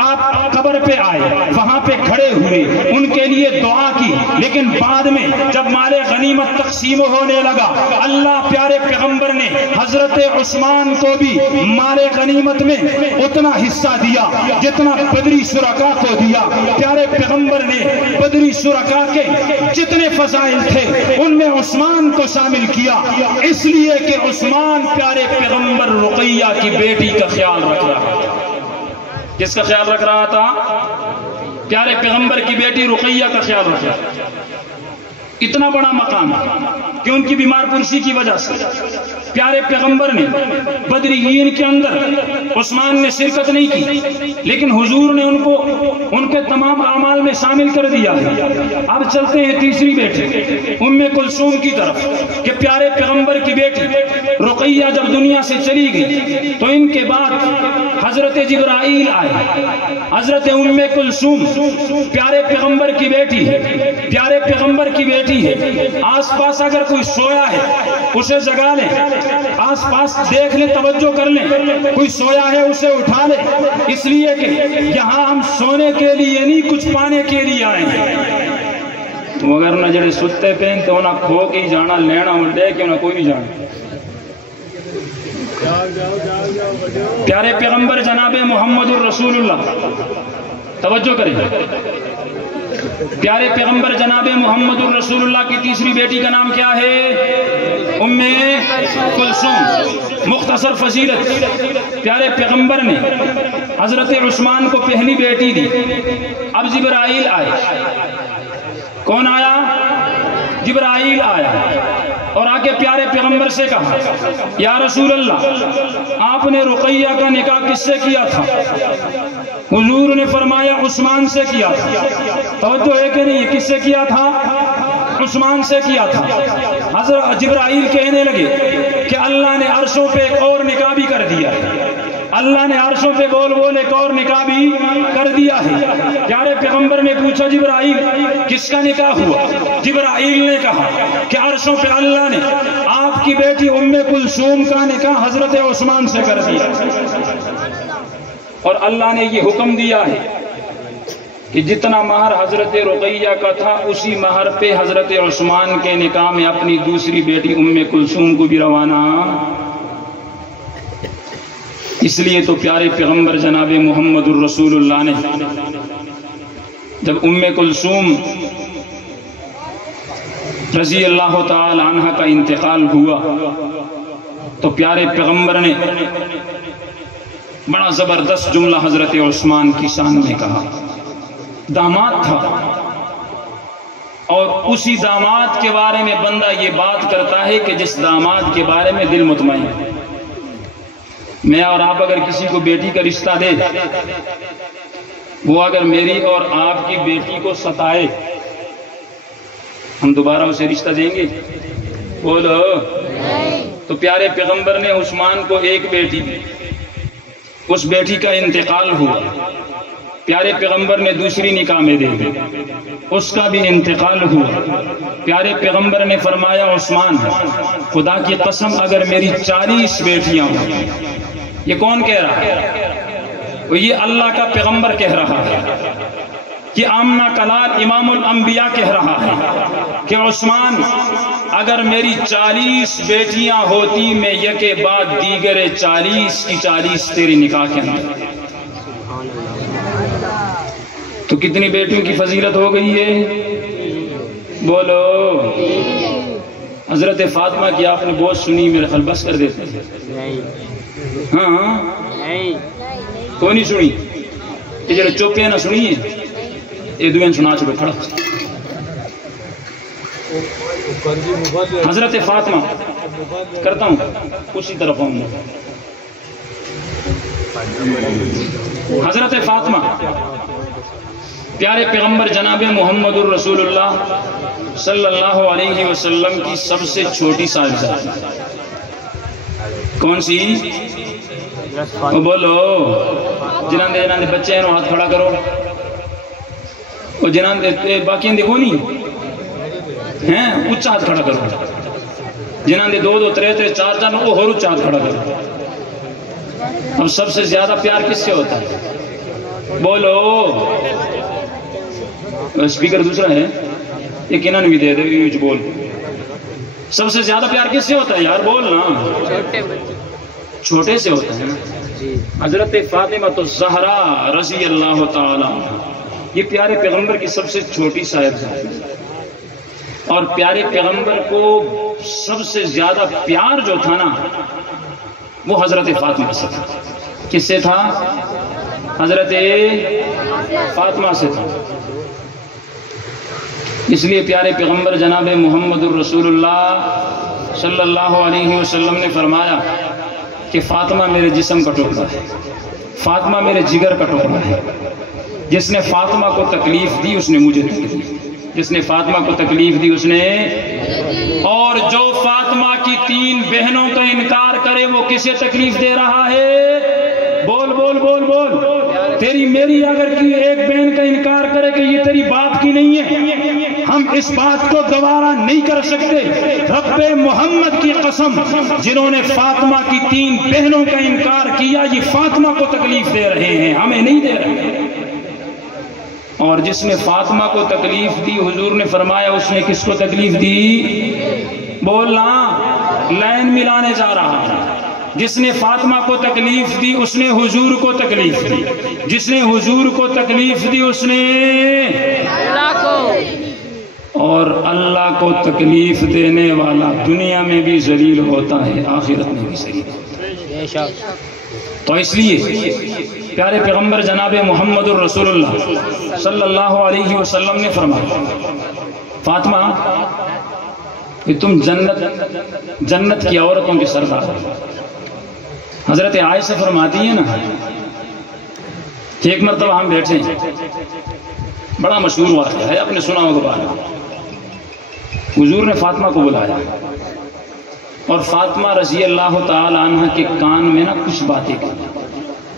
آپ قبر پہ آئے، وہاں پہ کھڑے ہوئے، ان کے لیے دعا کی، لیکن بعد میں جب مال غنیمت تقسیم ہونے لگا، اللہ پیارے پیغمبر نے حضرت عثمان کو بھی مال غنیمت میں اتنا حصہ دیا جتنا بدری شرکا کو دیا۔ پیارے پیغمبر نے بدری شرکا کے جتنے فضائل تھے ان میں عثمان کو شامل کیا، اس لیے کہ عثمان پیارے پیغمبر رقیہ کی بیٹی کا خیال رکھ رہا تھا۔ کس کا خیال رکھ رہا تھا؟ پیارے پیغمبر کی بیٹی رقیہ کا خیال رکھ رہا تھا۔ اتنا بڑا مقام کہ ان کی بیمار پرسی کی وجہ سے پیارے پیغمبر نے بدرین کے اندر عثمان نے شرکت نہیں کی، لیکن حضور نے ان کو ان کے تمام اعمال میں شامل کر دیا ہے۔ اب چلتے ہیں تیسری بیٹی ام کلثوم کی طرف کہ پیارے پیغمبر کی بیٹی رقیہ جب دنیا سے چلی گئی تو ان کے بعد حضرت جبرائیل آئے۔ حضرت ام کلثوم پیارے پیغمبر کی بیٹی ہے، پیارے پیغمبر کی بیٹی ہے، آس پاس اگر کوئی سویا ہے اسے جگا لیں، آس پاس دیکھ لیں، توجہ کر لیں، کوئی سویا ہے اسے اٹھا لیں، اس لیے کہ یہاں ہم سونے کے لیے نہیں کچھ پانے کے لیے آئے ہیں۔ مگر نہ جڑے ستے پہن تو نہ کھو کے جانا لینا لے کے نہ کوئی نہیں جانا۔ پیارے پیغمبر جناب محمد الرسول اللہ، توجہ کریں، پیارے پیغمبر جناب محمد الرسول اللہ کی تیسری بیٹی کا نام کیا ہے؟ ام کلثوم۔ مختصر فضیلت، پیارے پیغمبر نے حضرت عثمان کو پہلی بیٹی دی۔ اب جبرائیل آئے، کون آیا؟ جبرائیل آیا اور آ کے پیارے پیغمبر سے کہا یا رسول اللہ آپ نے رقیہ کا نکاح کس سے کیا تھا؟ حضور نے فرمایا عثمان سے کیا تھا۔ توجہ ہے کہ نہیں؟ یہ کس سے کیا تھا؟ عثمان سے کیا تھا۔ حضرت جبرائیل کہنے لگے کہ اللہ نے عرشوں پہ ایک اور نکاح بھی کر دیا ہے، اللہ نے عرشوں پہ بول ایک اور نکاح بھی کر دیا ہے۔ پیارے پیغمبر نے پوچھا جبرائیل کس کا نکاح ہوا؟ جبرائیل نے کہا کہ عرشوں پہ اللہ نے آپ کی بیٹی ام کلثوم کا نکاح حضرت عثمان سے کر دیا، اور اللہ نے یہ حکم دیا ہے کہ جتنا مہر حضرت رقیہ کا تھا اسی مہر پہ حضرت عثمان کے نکاح میں اپنی دوسری بیٹی ام کلثوم کو بھی روانہ۔ اس لیے تو پیارے پیغمبر جناب محمد الرسول اللہ نے جب ام کلثوم رضی اللہ تعالی عنہ کا انتقال ہوا تو پیارے پیغمبر نے بڑا زبردست جملہ حضرت عثمان کی شان میں کہا۔ داماد تھا اور اسی داماد کے بارے میں بندہ یہ بات کرتا ہے کہ جس داماد کے بارے میں دل مطمئن ہے۔ میں اور آپ اگر کسی کو بیٹی کا رشتہ دے، وہ اگر میری اور آپ کی بیٹی کو ستائے، ہم دوبارہ اسے رشتہ دیں گے؟ بولو۔ تو پیارے پیغمبر نے عثمان کو ایک بیٹی دی، اس بیٹی کا انتقال ہوا، پیارے پیغمبر نے دوسری نکاح میں دے دی، اس کا بھی انتقال ہوا۔ پیارے پیغمبر نے فرمایا عثمان خدا کی قسم اگر میری 40 بیٹیاں ہوں یہ کون کہہ رہا ہے؟ وہ یہ اللہ کا پیغمبر کہہ رہا ہے کہ آمنہ کلال امام الانبیاء کہہ رہا ہے کہ عثمان اگر میری 40 بیٹیاں ہوتی میں یکے بعد دیگر 40 کی 40 تیری نکاح کے اندر، تو کتنی بیٹیوں کی فضیلت ہو گئی ہے؟ بولو۔ حضرت فاطمہ کی آپ نے بہت سنی، میرے خیال بس کر دیتے ہیں۔ ہاں کوئی نہیں سنی؟ یہ جڑے چوپیاں نہ سنی ہے یہ دوین سنا چھوڑے کھڑا۔ حضرت فاطمہ کرتا ہوں اسی طرف ہوں۔ حضرت فاطمہ پیارے پیغمبر جناب محمد الرسول اللہ صلی اللہ علیہ وسلم کی سب سے چھوٹی صاحبزادی۔ کون سی؟ بولو۔ جنہاں دے بچے ہیں ہاتھ کھڑا کرو۔ وہ جنہاں دے باقی دیکھو نہیں ہیں اچھا ہاتھ کھڑا کرو۔ جنہاں دے 2 2 3 3 4 4 وہ اور اچھا ہاتھ کھڑا کرو۔ اب سب سے زیادہ پیار کس سے ہوتا ہے؟ بولو۔ اسپیکر دوسرا ہے یہ کنن بھی دے دے بول۔ سب سے زیادہ پیار کس سے ہوتا ہے یار؟ بولنا۔ چھوٹے سے ہوتا ہے نا۔ حضرت فاطمہ تو زہرا رضی اللہ تعالی یہ پیارے پیغمبر کی سب سے چھوٹی صاحبزادی، اور پیارے پیغمبر کو سب سے زیادہ پیار جو تھا نا وہ حضرت فاطمہ سے تھا۔ کس سے تھا؟ حضرت فاطمہ سے تھا۔ اس لیے پیارے پیغمبر جناب محمد الرسول اللہ صلی اللہ علیہ وسلم نے فرمایا کہ فاطمہ میرے جسم کا ٹکڑا ہے، فاطمہ میرے جگر کا ٹکڑا ہے۔ جس نے فاطمہ کو تکلیف دی اس نے مجھے تکلیف دی، جس نے فاطمہ کو تکلیف دی اس نے، اور جو فاطمہ کی 3 بہنوں کا انکار کرے وہ کسے تکلیف دے رہا ہے؟ بول بول بول بول۔ تیری میری اگر کی ایک بہن کا انکار کرے کہ یہ تیری باپ کی نہیں ہے، ہم اس بات کو گوارا نہیں کر سکتے۔ رب محمد کی قسم، جنہوں نے فاطمہ کی 3 بہنوں کا انکار کیا یہ فاطمہ کو تکلیف دے رہے ہیں، ہمیں نہیں دے رہے ہیں۔ اور جس نے فاطمہ کو تکلیف دی حضور نے فرمایا اس نے کس کو تکلیف دی؟ بولنا، لائن ملانے جا رہا ہے۔ جس نے فاطمہ کو تکلیف دی اس نے حضور کو تکلیف دی، جس نے حضور کو تکلیف دی اس نے اللہ کو، اور اللہ کو تکلیف دینے والا دنیا میں بھی ذلیل ہوتا ہے آخرت میں بھی ذلیل ہوتا ہے۔ تو اس لیے پیارے پیغمبر جناب محمد الرسول اللہ صلی اللہ علیہ وسلم نے فرمایا فاطمہ کہ تم جنت کی عورتوں کے سردار ہو۔ حضرت عائشہ فرماتی ہیں نا کہ ایک مرتبہ ہم بیٹھے ہیں، بڑا مشہور واقعہ ہے، آپ نے سنا ہوگا بات۔ حضور نے فاطمہ کو بلایا اور فاطمہ رضی اللہ تعالی عنہ کے کان میں نا کچھ باتیں کی۔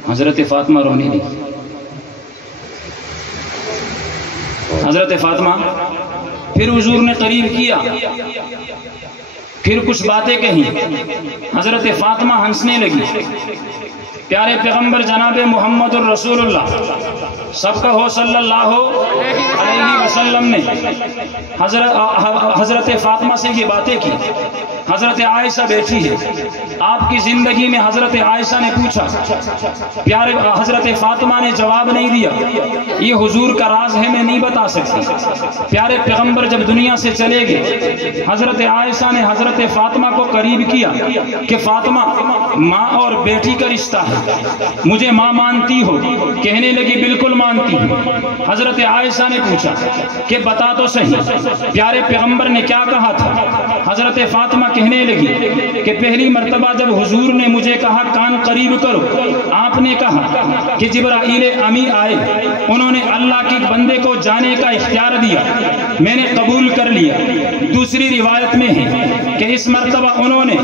حضرت فاطمہ رونے لگی۔ حضرت فاطمہ پھر حضور نے قریب کیا، پھر کچھ باتیں کہیں، حضرت فاطمہ ہنسنے لگی۔ پیارے پیغمبر جناب محمد الرسول اللہ سب کا ہو صلی اللہ علیہ وسلم نے حضرت فاطمہ سے یہ باتیں کی۔ حضرت عائشہ بیٹھی ہے، آپ کی زندگی میں حضرت عائشہ نے پوچھا، پیارے حضرت فاطمہ نے جواب نہیں دیا، یہ حضور کا راز ہے میں نہیں بتا سکتی۔ پیارے پیغمبر جب دنیا سے چلے گئے حضرت عائشہ نے حضرت فاطمہ کو قریب کیا کہ فاطمہ ماں اور بیٹی کا رشتہ ہے، مجھے ماں مانتی ہو؟ کہنے لگی بالکل مانتی ہوں۔ حضرت عائشہ نے پوچھا کہ بتا تو صحیح پیارے پیغمبر نے کیا کہا تھا؟ حضرت فاطمہ کہنے لگی کہ پہلی مرتبہ جب حضور نے مجھے کہا کان قریب کرو، آپ نے کہا کہ جبرائیل امی آئے، انہوں نے اللہ کے بندے کو جانے کا اختیار دیا، میں نے قبول کر لیا۔ دوسری روایت میں ہے کہ اس مرتبہ انہوں نے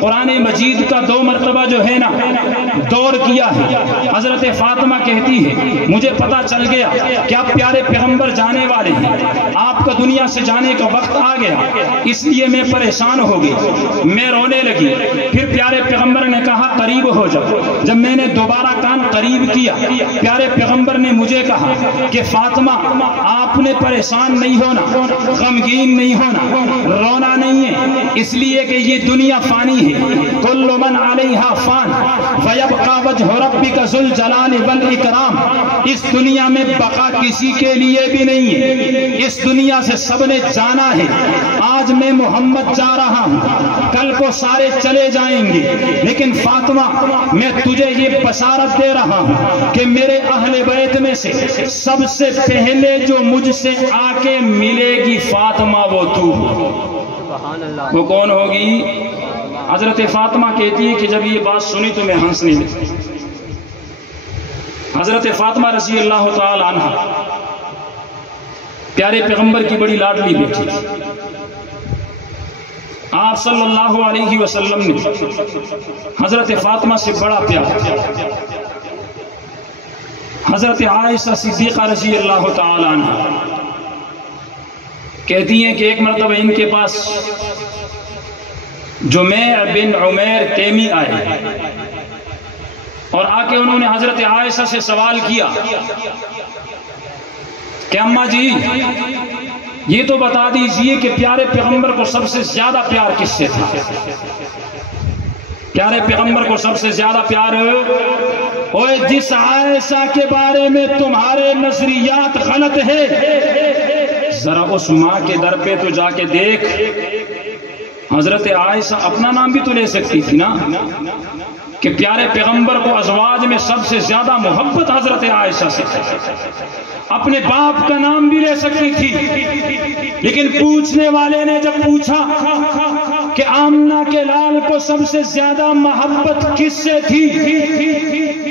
قرآن مجید کا 2 مرتبہ جو ہے نا دور کیا ہے۔ حضرت فاطمہ کہتی ہے مجھے پتا چل گیا کہ آپ پیارے پیغمبر جانے والے ہیں، آپ کا دنیا سے جانے کا وقت آ گیا، اس لیے میں پریشان ہو گئی، میں رونے لگی۔ پھر پیارے پیغمبر نے کہا قریب ہو جاؤ۔ جب میں نے دوبارہ کان قریب کیا، پیارے پیغمبر نے مجھے کہا کہ فاطمہ آپ نے پریشان نہیں ہونا، غمگین نہیں ہونا، رونا نہیں ہے، اس لیے کہ یہ دنیا فانی ہے۔ کل من علیہا فان ویبقى وجہ ربک ذو الجلال والاکرام۔ اس دنیا میں بقا کسی کے لیے بھی نہیں ہے، اس دنیا سے سب نے جانا ہے۔ آج میں محمد جا رہا ہوں، کل کو سارے چلے جائیں گے، لیکن فاطمہ میں تجھے یہ بشارت دے رہا ہوں کہ میرے اہل بیت میں سے سب سے پہلے جو مجھ سے آ کے ملے گی فاطمہ وہ تو۔ وہ کون ہوگی؟ حضرت فاطمہ کہتی ہے کہ جب یہ بات سنی تو میں ہنسنے لگی۔ حضرت فاطمہ رضی اللہ تعالی عنہ پیارے پیغمبر کی بڑی لاڈلی بیٹی تھی۔ آپ صلی اللہ علیہ وسلم نے حضرت فاطمہ سے بڑا پیار کیا۔ حضرت عائشہ صدیقہ رضی اللہ تعالی عنہ کہتی ہیں کہ ایک مرتبہ ان کے پاس جمیع بن عمیر تیمی آئے اور آ کے انہوں نے حضرت عائشہ سے سوال کیا کہ اماں جی یہ تو بتا دیجئے کہ پیارے پیغمبر کو سب سے زیادہ پیار کس سے تھا؟ پیارے پیغمبر کو سب سے زیادہ پیار اوے جس عائشہ کے بارے میں تمہارے نظریات غلط ہے، ذرا اس ماں کے در پہ تو جا کے دیکھ۔ حضرت عائشہ اپنا نام بھی تو لے سکتی تھی نا، کہ پیارے پیغمبر کو ازواج میں سب سے زیادہ محبت حضرت عائشہ سے تھی، اپنے باپ کا نام بھی لے سکتی تھی۔ لیکن پوچھنے والے نے جب پوچھا کہ آمنہ کے لال کو سب سے زیادہ محبت کس سے تھی،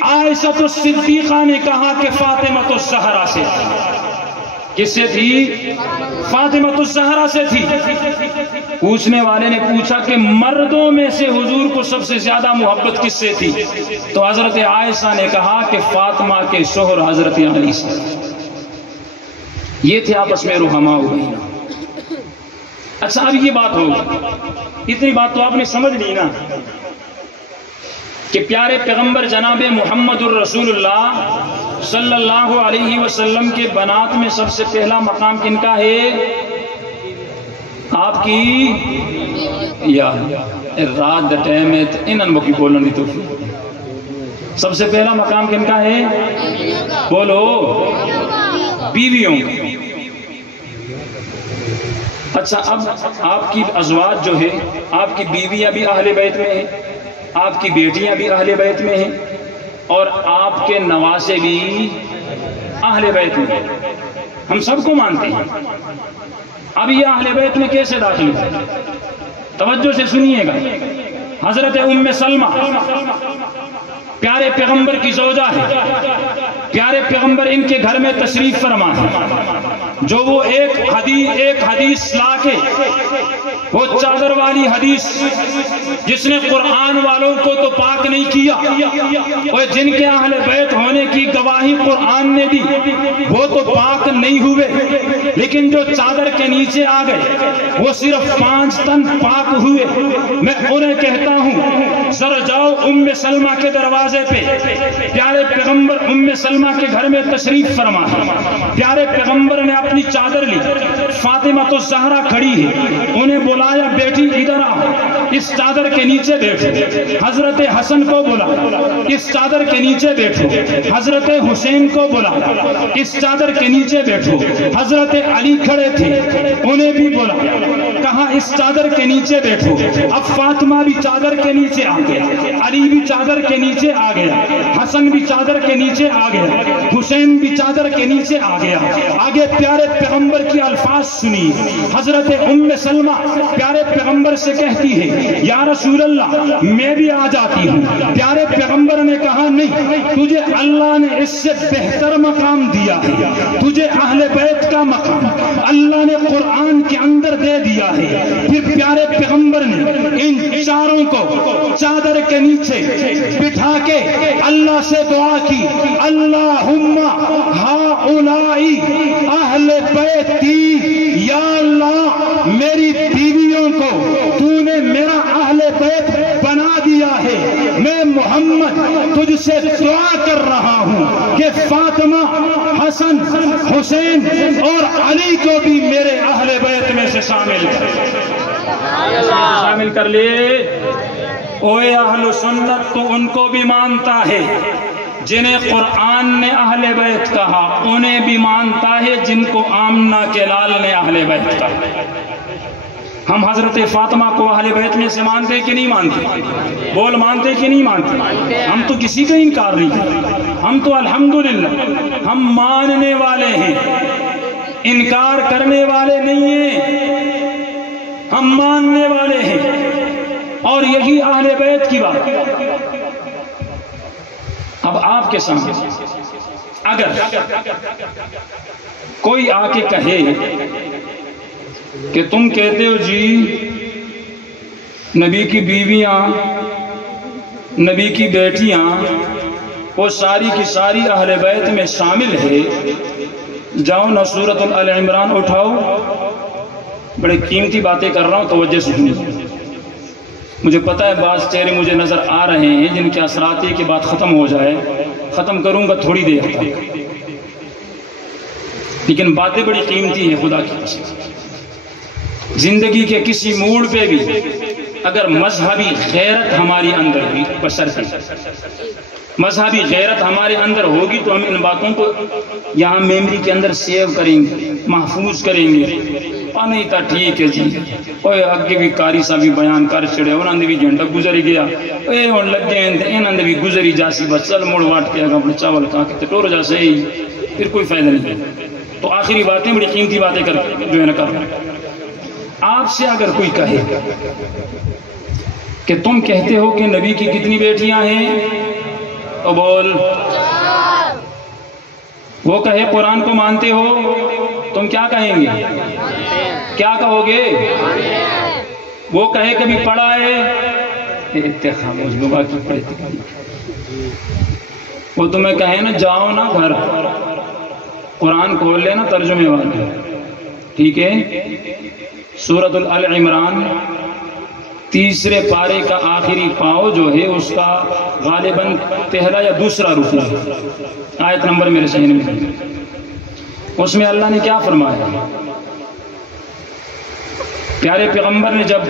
عائشہ الصدیقہ نے کہا کہ فاطمہ الزہرا سے۔ کس سے تھی؟ فاطمہ الزہرا سے تھی۔ پوچھنے والے نے پوچھا کہ مردوں میں سے حضور کو سب سے زیادہ محبت کس سے تھی؟ تو حضرت عائشہ نے کہا کہ فاطمہ کے شوہر حضرت علی سے۔ یہ تھے آپس میں رحماء ہوئی۔ اچھا اب یہ بات ہوگی، اتنی بات تو آپ نے سمجھ لی نا کہ پیارے پیغمبر جناب محمد الرسول اللہ صلی اللہ علیہ وسلم کے بنات میں سب سے پہلا مقام کن کا ہے؟ آپ کی یا رات دا ٹائم ہے تو انہوں نے بولنے دی تو سب سے پہلا مقام کن کا ہے؟ بولو، بیویوں۔ اچھا اب آپ کی ازواج جو ہے، آپ کی بیویاں بھی اہل بیت میں ہیں، آپ کی بیٹیاں بھی اہل بیت میں ہیں، اور آپ کے نواسے بھی اہل بیت میں ہیں، ہم سب کو مانتے ہیں۔ اب یہ اہل بیت میں کیسے داخل ہے؟ توجہ سے سنیے گا۔ حضرت ام سلمہ پیارے پیغمبر کی زوجہ ہے، پیارے پیغمبر ان کے گھر میں تشریف فرما ہے، جو وہ ایک حدیث لا کے، وہ چادر والی حدیث جس نے قرآن والوں کو تو پاک نہیں کیا، وہ جن کے اہل بیت ہونے کی گواہی قرآن نے دی وہ تو پاک نہیں ہوئے، لیکن جو چادر کے نیچے آ گئے وہ صرف 5 تن پاک ہوئے۔ میں انہیں کہتا ہوں ذرا جاؤ ام سلمہ کے دروازے پہ، پیارے پیغمبر ام سلمہ کے گھر میں تشریف فرما ہے، پیارے پیغمبر نے اپنی چادر لی، فاطمہ الزہرا کھڑی ہے، انہیں بلایا بیٹی ادھر آ، اس چادر کے نیچے بیٹھو۔ حضرت حسن کو بلا، اس چادر کے نیچے بیٹھو۔ حضرت حسین کو بلا، اس چادر کے نیچے بیٹھو۔ حضرت علی کھڑے تھے، انہیں بھی بلا، کہا اس چادر کے نیچے بیٹھو۔ اب فاطمہ بھی چادر کے نیچے آ گیا، علی بھی چادر کے نیچے آ گیا، حسن بھی چادر کے نیچے آ گیا، حسین بھی چادر کے نیچے آ گیا۔ آگے پیارے پیغمبر کی الفاظ سنی۔ حضرت ام سلمہ پیارے پیغمبر سے کہتی ہے یا رسول اللہ میں بھی آ جاتی ہوں۔ پیارے پیغمبر نے کہا نہیں، تجھے اللہ نے اس سے بہتر مقام دیا ہے، تجھے اہل بیت کا مقام اللہ نے قرآن کے اندر دے دیا ہے۔ پھر پیارے پیغمبر نے ان چاروں کو چادر کے نیچے بٹھا کے اللہ سے دعا کی، اللہم ہؤلاء اہل بیتی، یا اللہ میری بیویوں کو تو نے میرا اہل بیت بنا دیا ہے، میں محمد تجھ سے دعا کر رہا ہوں کہ فاطمہ، حسن، حسین اور علی کو بھی میرے اہل بیت میں سے شامل کر لے۔ اوے اہل سنت تو ان کو بھی مانتا ہے جنہیں قرآن نے اہل بیت کہا، انہیں بھی مانتا ہے جن کو آمنہ کے لال نے اہل بیت کہا۔ ہم حضرت فاطمہ کو اہل بیت میں سے مانتے کہ نہیں مانتے؟ بول، مانتے کہ نہیں مانتے؟ ہم تو کسی کا انکار نہیں کرتے، ہم تو الحمدللہ ہم ماننے والے ہیں، انکار کرنے والے نہیں ہیں، ہم ماننے والے ہیں، اور یہی اہل بیت کی بات۔ اب آپ کے سامنے اگر کوئی آ کے کہے کہ تم کہتے ہو جی نبی کی بیویاں، نبی کی بیٹیاں وہ ساری کی ساری اہل بیت میں شامل ہے، جاؤ نہ سورۃ آل عمران اٹھاؤ۔ بڑے قیمتی باتیں کر رہا ہوں، توجہ سے سنیے۔ مجھے پتہ ہے بعض چہرے مجھے نظر آ رہے ہیں جن کے اثرات یہ کہ بات ختم ہو جائے، ختم کروں گا تھوڑی دیر تک، لیکن باتیں بڑی قیمتی ہیں خدا کی قسم۔ زندگی کے کسی موڑ پہ بھی اگر مذہبی غیرت ہماری اندر ہوئی، بشرطے مذہبی غیرت ہمارے اندر ہوگی تو ہم ان باتوں کو یہاں میموری کے اندر سیو کریں گے، محفوظ کریں گے۔ نہیں تھا ٹھیک ہے جی، اوے اگے بھی کاری صاحب بھی بیان کر چڑے، انہوں نے بھی گھنٹہ گزر گیا، اے ہوں لگے انہوں نے بھی گزری جاسی، بس چل مڑ واٹ کے اگر اپنے چاول کھا کے ٹور جا سے ہی پھر کوئی فائدہ نہیں۔ تو آخری باتیں بڑی قیمتی باتیں کر جو ہے نا کر آپ سے اگر کوئی کہے کہ تم کہتے ہو کہ نبی کی کتنی بیٹیاں ہیں، تو بول۔ وہ کہے قرآن کو مانتے ہو، تم کیا کہیں گے؟ کیا کہو گے؟ وہ کہے کبھی پڑھا ہے، وہ تمہیں کہے نا جاؤ نا گھر قرآن کھول لے نا ترجمے والے، ٹھیک ہے؟ سورۃ آل عمران تیسرے پارے کا آخری پاؤ جو ہے اس کا غالباً پہلا یا دوسرا رکوع ہے، آیت نمبر میرے ذہن میں ہے۔ اس میں اللہ نے کیا فرمایا؟ پیارے پیغمبر نے جب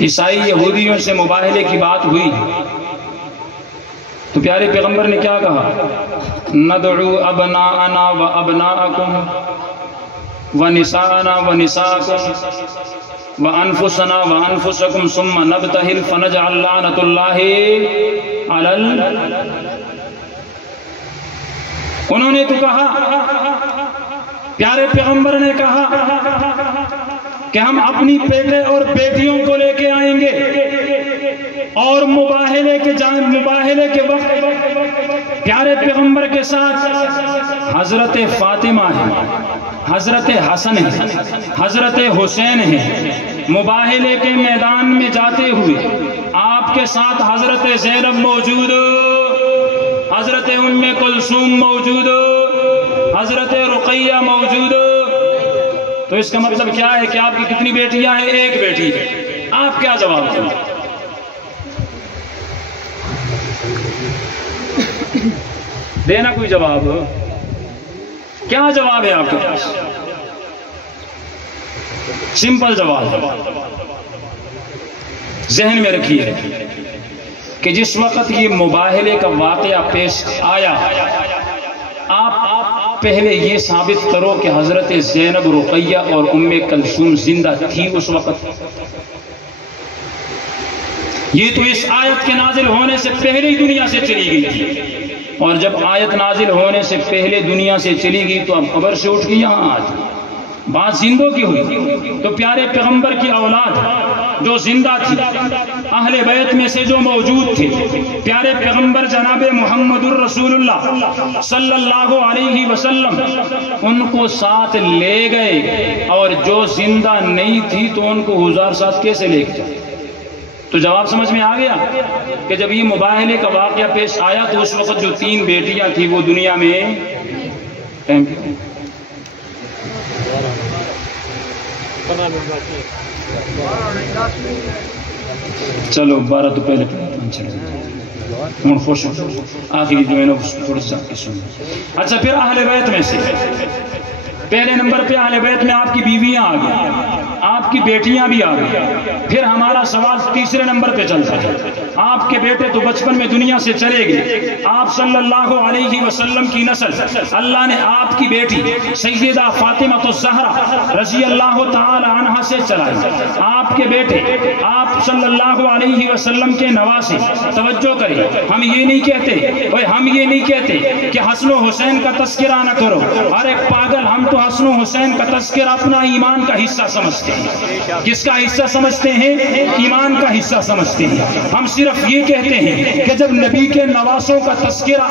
عیسائی یہودیوں سے مباہلے کی بات ہوئی تو پیارے پیغمبر نے کیا کہا؟ ندعو ابناءنا و ابناءکم و نساءنا و نساءکم و انفسنا و انفسکم ثم نبتہل فنجعل لعنت اللہ علی انہوں نے تو کہا، پیارے پیغمبر نے کہا کہ ہم اپنی بیٹے اور بیٹیوں کو لے کے آئیں گے اور مباہلے کے وقت پیارے پیغمبر کے ساتھ حضرت فاطمہ ہے، حضرت حسن ہے، حضرت حسین ہے۔ مباہلے کے میدان میں جاتے ہوئے آپ کے ساتھ حضرت زینب موجود، حضرت ام کلثوم موجود، حضرت رقیہ موجود۔ تو اس کا مطلب کیا ہے کہ آپ کی کتنی بیٹیاں ہیں؟ ایک بیٹی ہے۔ آپ کیا جواب دیں؟ دینا کوئی جواب؟ کیا جواب ہے آپ کے پاس؟ سمپل جواب ذہن میں رکھیے کہ جس وقت یہ مباہلے کا واقعہ پیش آیا، آپ پہلے یہ ثابت کرو کہ حضرت زینب، رقیہ اور ام کلثوم زندہ تھی اس وقت۔ یہ تو اس آیت کے نازل ہونے سے پہلے ہی دنیا سے چلی گئی تھی، اور جب آیت نازل ہونے سے پہلے دنیا سے چلی گئی تو اب قبر سے اٹھ گئی یہاں آج بات زندوں کی ہوئی۔ تو پیارے پیغمبر کی اولاد جو زندہ تھی، اہل بیت میں سے جو موجود تھے، پیارے پیغمبر جناب محمد الرسول اللہ صلی اللہ علیہ وسلم ان کو ساتھ لے گئے، اور جو زندہ نہیں تھی تو ان کو حضار ساتھ کیسے لے گئے؟ تو جواب سمجھ میں آ گیا کہ جب یہ مباہلے کا واقعہ پیش آیا تو اس وقت جو 3 بیٹیاں تھیں وہ دنیا میں چلو 12 تو پہلے ہوں خوش ہو آخری جو ہے نا تھوڑی سی آپ کی سن. اچھا پھر اہل بیت میں سے پہلے نمبر پہ اہل بیت میں آپ کی بیویاں آ گئی, آپ کی بیٹیاں بھی آ گئی. پھر ہمارا سوال تیسرے نمبر پہ چلتا ہے, آپ کے بیٹے تو بچپن میں دنیا سے چلے گئے, آپ صلی اللہ علیہ وسلم کی نسل اللہ نے آپ کی بیٹی سیدہ فاطمہ الزہرا رضی اللہ تعالی عنہا سے چلائی. آپ کے بیٹے آپ صلی اللہ علیہ وسلم کے نواسے, توجہ کریں, ہم یہ نہیں کہتے کہ حسن و حسین کا تذکرہ نہ کرو. ارے پاگل, ہم تو حسن و حسین کا تذکرہ اپنا ایمان کا حصہ سمجھتے ہیں. کس کا حصہ سمجھتے ہیں؟ ایمان کا حصہ سمجھتے ہیں. ہم صرف یہ کہتے ہیں کہ جب نبی کے نواسوں کا تذکرہ,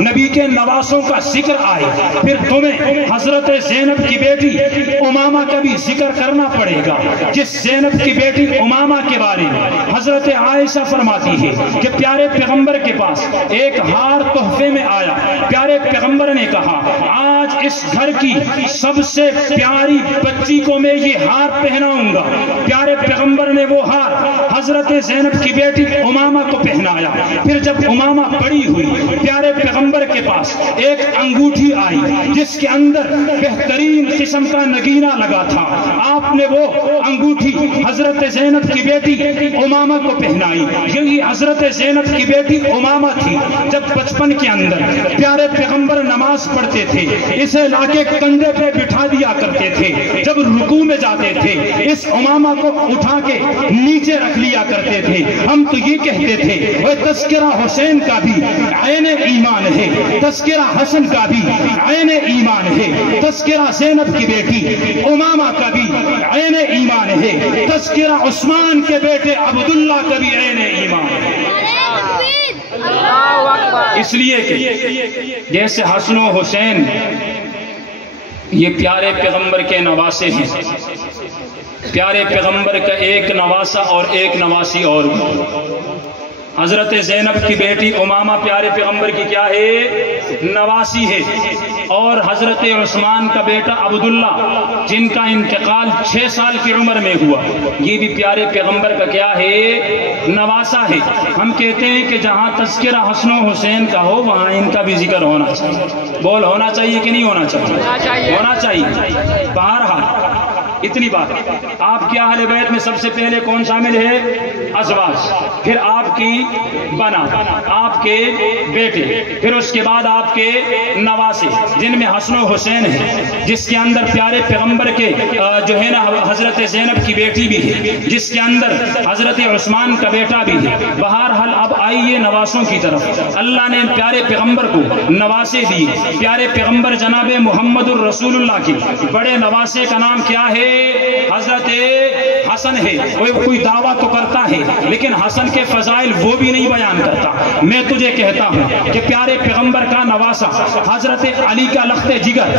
نبی کے نواسوں کا ذکر آئے, پھر تمہیں حضرت زینب کی بیٹی امامہ کا بھی ذکر کرنا پڑے گا. جس زینب کی بیٹی امامہ کے بارے میں حضرت عائشہ فرماتی ہے کہ پیارے پیغمبر کے پاس ایک ہار تحفے میں آیا. پیارے پیغمبر نے کہا آج اس گھر کی سب سے پیاری بچی کو میں یہ ہار پہناؤں گا. پیارے پیغمبر نے وہ ہار حضرت زینب کی بیٹی امامہ کو پہنایا. پھر جب امامہ بڑی ہوئی, پیارے پیغمبر کے پاس ایک انگوٹھی آئی جس کے اندر بہترین قسم کا نگینہ لگا تھا. آپ نے وہ انگوٹھی حضرت زینب کی بیٹی امامہ کو پہنائی. یہی حضرت زینب کی بیٹی امامہ تھی. جب بچپن کے اندر پیارے پیغمبر نماز پڑھتے تھے, اسے لا کے کندھے پہ بٹھا دیا کرتے تھے. جب رکوع میں جاتے تھے اس امامہ کو اٹھا کے نیچے رکھ لیا کرتے تھے. ہم تو یہ کہتے تھے وہ تذکرہ حسین کا بھی عین ایمان ہے, تذکرہ حسن کا بھی عین ایمان ہے, تذکرہ زینب کی بیٹی امامہ کا بھی عین ایمان ہے, تذکرہ عثمان کے بیٹے عبداللہ کا بھی عین ایمان ہے. اس لیے کہ جیسے حسن و حسین یہ پیارے پیغمبر کے نواسے ہیں, پیارے پیغمبر کا ایک نواسا اور ایک نواسی اور حضرت زینب کی بیٹی امامہ پیارے پیغمبر کی کیا ہے؟ نواسی ہے. اور حضرت عثمان کا بیٹا عبداللہ جن کا انتقال 6 سال کی عمر میں ہوا, یہ بھی پیارے پیغمبر کا کیا ہے؟ نواسا ہے. ہم کہتے ہیں کہ جہاں تذکرہ حسن و حسین کا ہو وہاں ان کا بھی ذکر ہونا چاہیے. بول ہونا چاہیے کہ نہیں ہونا چاہیے؟ ہونا چاہیے. بہرحال اتنی بات, آپ کے اہل بیت میں سب سے پہلے کون شامل ہے؟ ازواج, پھر آپ کی بنا, آپ کے بیٹے, پھر اس کے بعد آپ کے نواسے جن میں حسن و حسین ہے, جس کے اندر پیارے پیغمبر کے جو ہے نا حضرت زینب کی بیٹی بھی ہے, جس کے اندر حضرت عثمان کا بیٹا بھی ہے. بہرحال اب آئیے نواسوں کی طرف. اللہ نے پیارے پیغمبر کو نواسے دیے. پیارے پیغمبر جناب محمد الرسول اللہ کے بڑے نواسے کا نام کیا ہے؟ حضرت حسن ہے. کوئی دعویٰ تو کرتا ہے لیکن حسن کے فضائل وہ بھی نہیں بیان کرتا. میں تجھے کہتا ہوں کہ پیارے پیغمبر کا نواسا حضرت علی کا لخت جگر,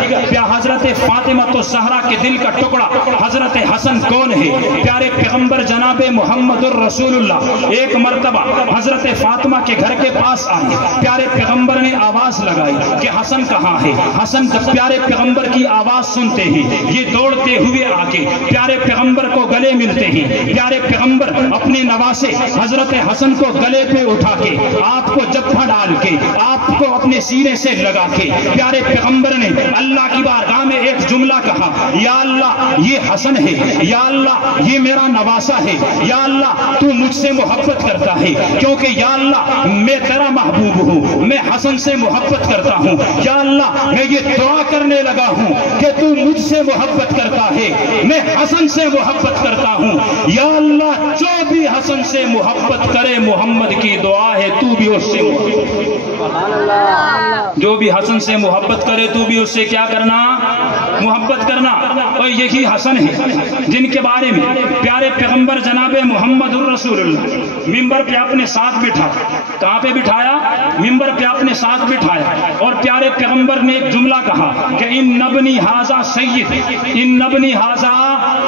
حضرت فاطمہ الزہرا کے دل کا ٹکڑا حضرت حسن کون ہے؟ پیارے پیغمبر جناب محمد الرسول اللہ ایک مرتبہ حضرت فاطمہ کے گھر کے پاس آئے. پیارے پیغمبر نے آواز لگائی کہ حسن کہاں ہے؟ حسن جب پیارے پیغمبر کی آواز سنتے ہیں یہ دوڑتے ہوئے آ کے پیارے پیغمبر کو گلے ملتے ہیں. پیارے پیغمبر اپنے نواسے حضرت حسن کو گلے پہ اٹھا کے آپ کو جبھا ڈال کے آپ کو اپنے سینے سے لگا کے پیارے پیغمبر نے اللہ کی بارگاہ میں ایک جملہ کہا, یا اللہ یہ حسن ہے, یا اللہ یہ میرا نواسا ہے, یا اللہ تو مجھ سے محبت کرتا ہے کیونکہ یا اللہ میں تیرا محبوب ہوں, میں حسن سے محبت کرتا ہوں. یا اللہ میں یہ دعا کرنے لگا ہوں کہ تو مجھ سے محبت کرتا ہے, میں حسن سے محبت کرتا ہوں. یا اللہ جو بھی حسن سے محبت کرے محمد کی دعا ہے تو بھی اس سے جو بھی حسن سے محبت کرے تو بھی اس سے کیا کرنا؟ محبت کرنا. اور یہی حسن ہے جن کے بارے میں پیارے پیغمبر جناب محمد الرسول اللہ ممبر پہ اپنے ساتھ بٹھا. کہاں پہ بٹھایا؟ ممبر پہ اپنے ساتھ بٹھایا اور پیارے پیغمبر نے ایک جملہ کہا کہ ان نبنی حاضا سید, ان نبنی حاضا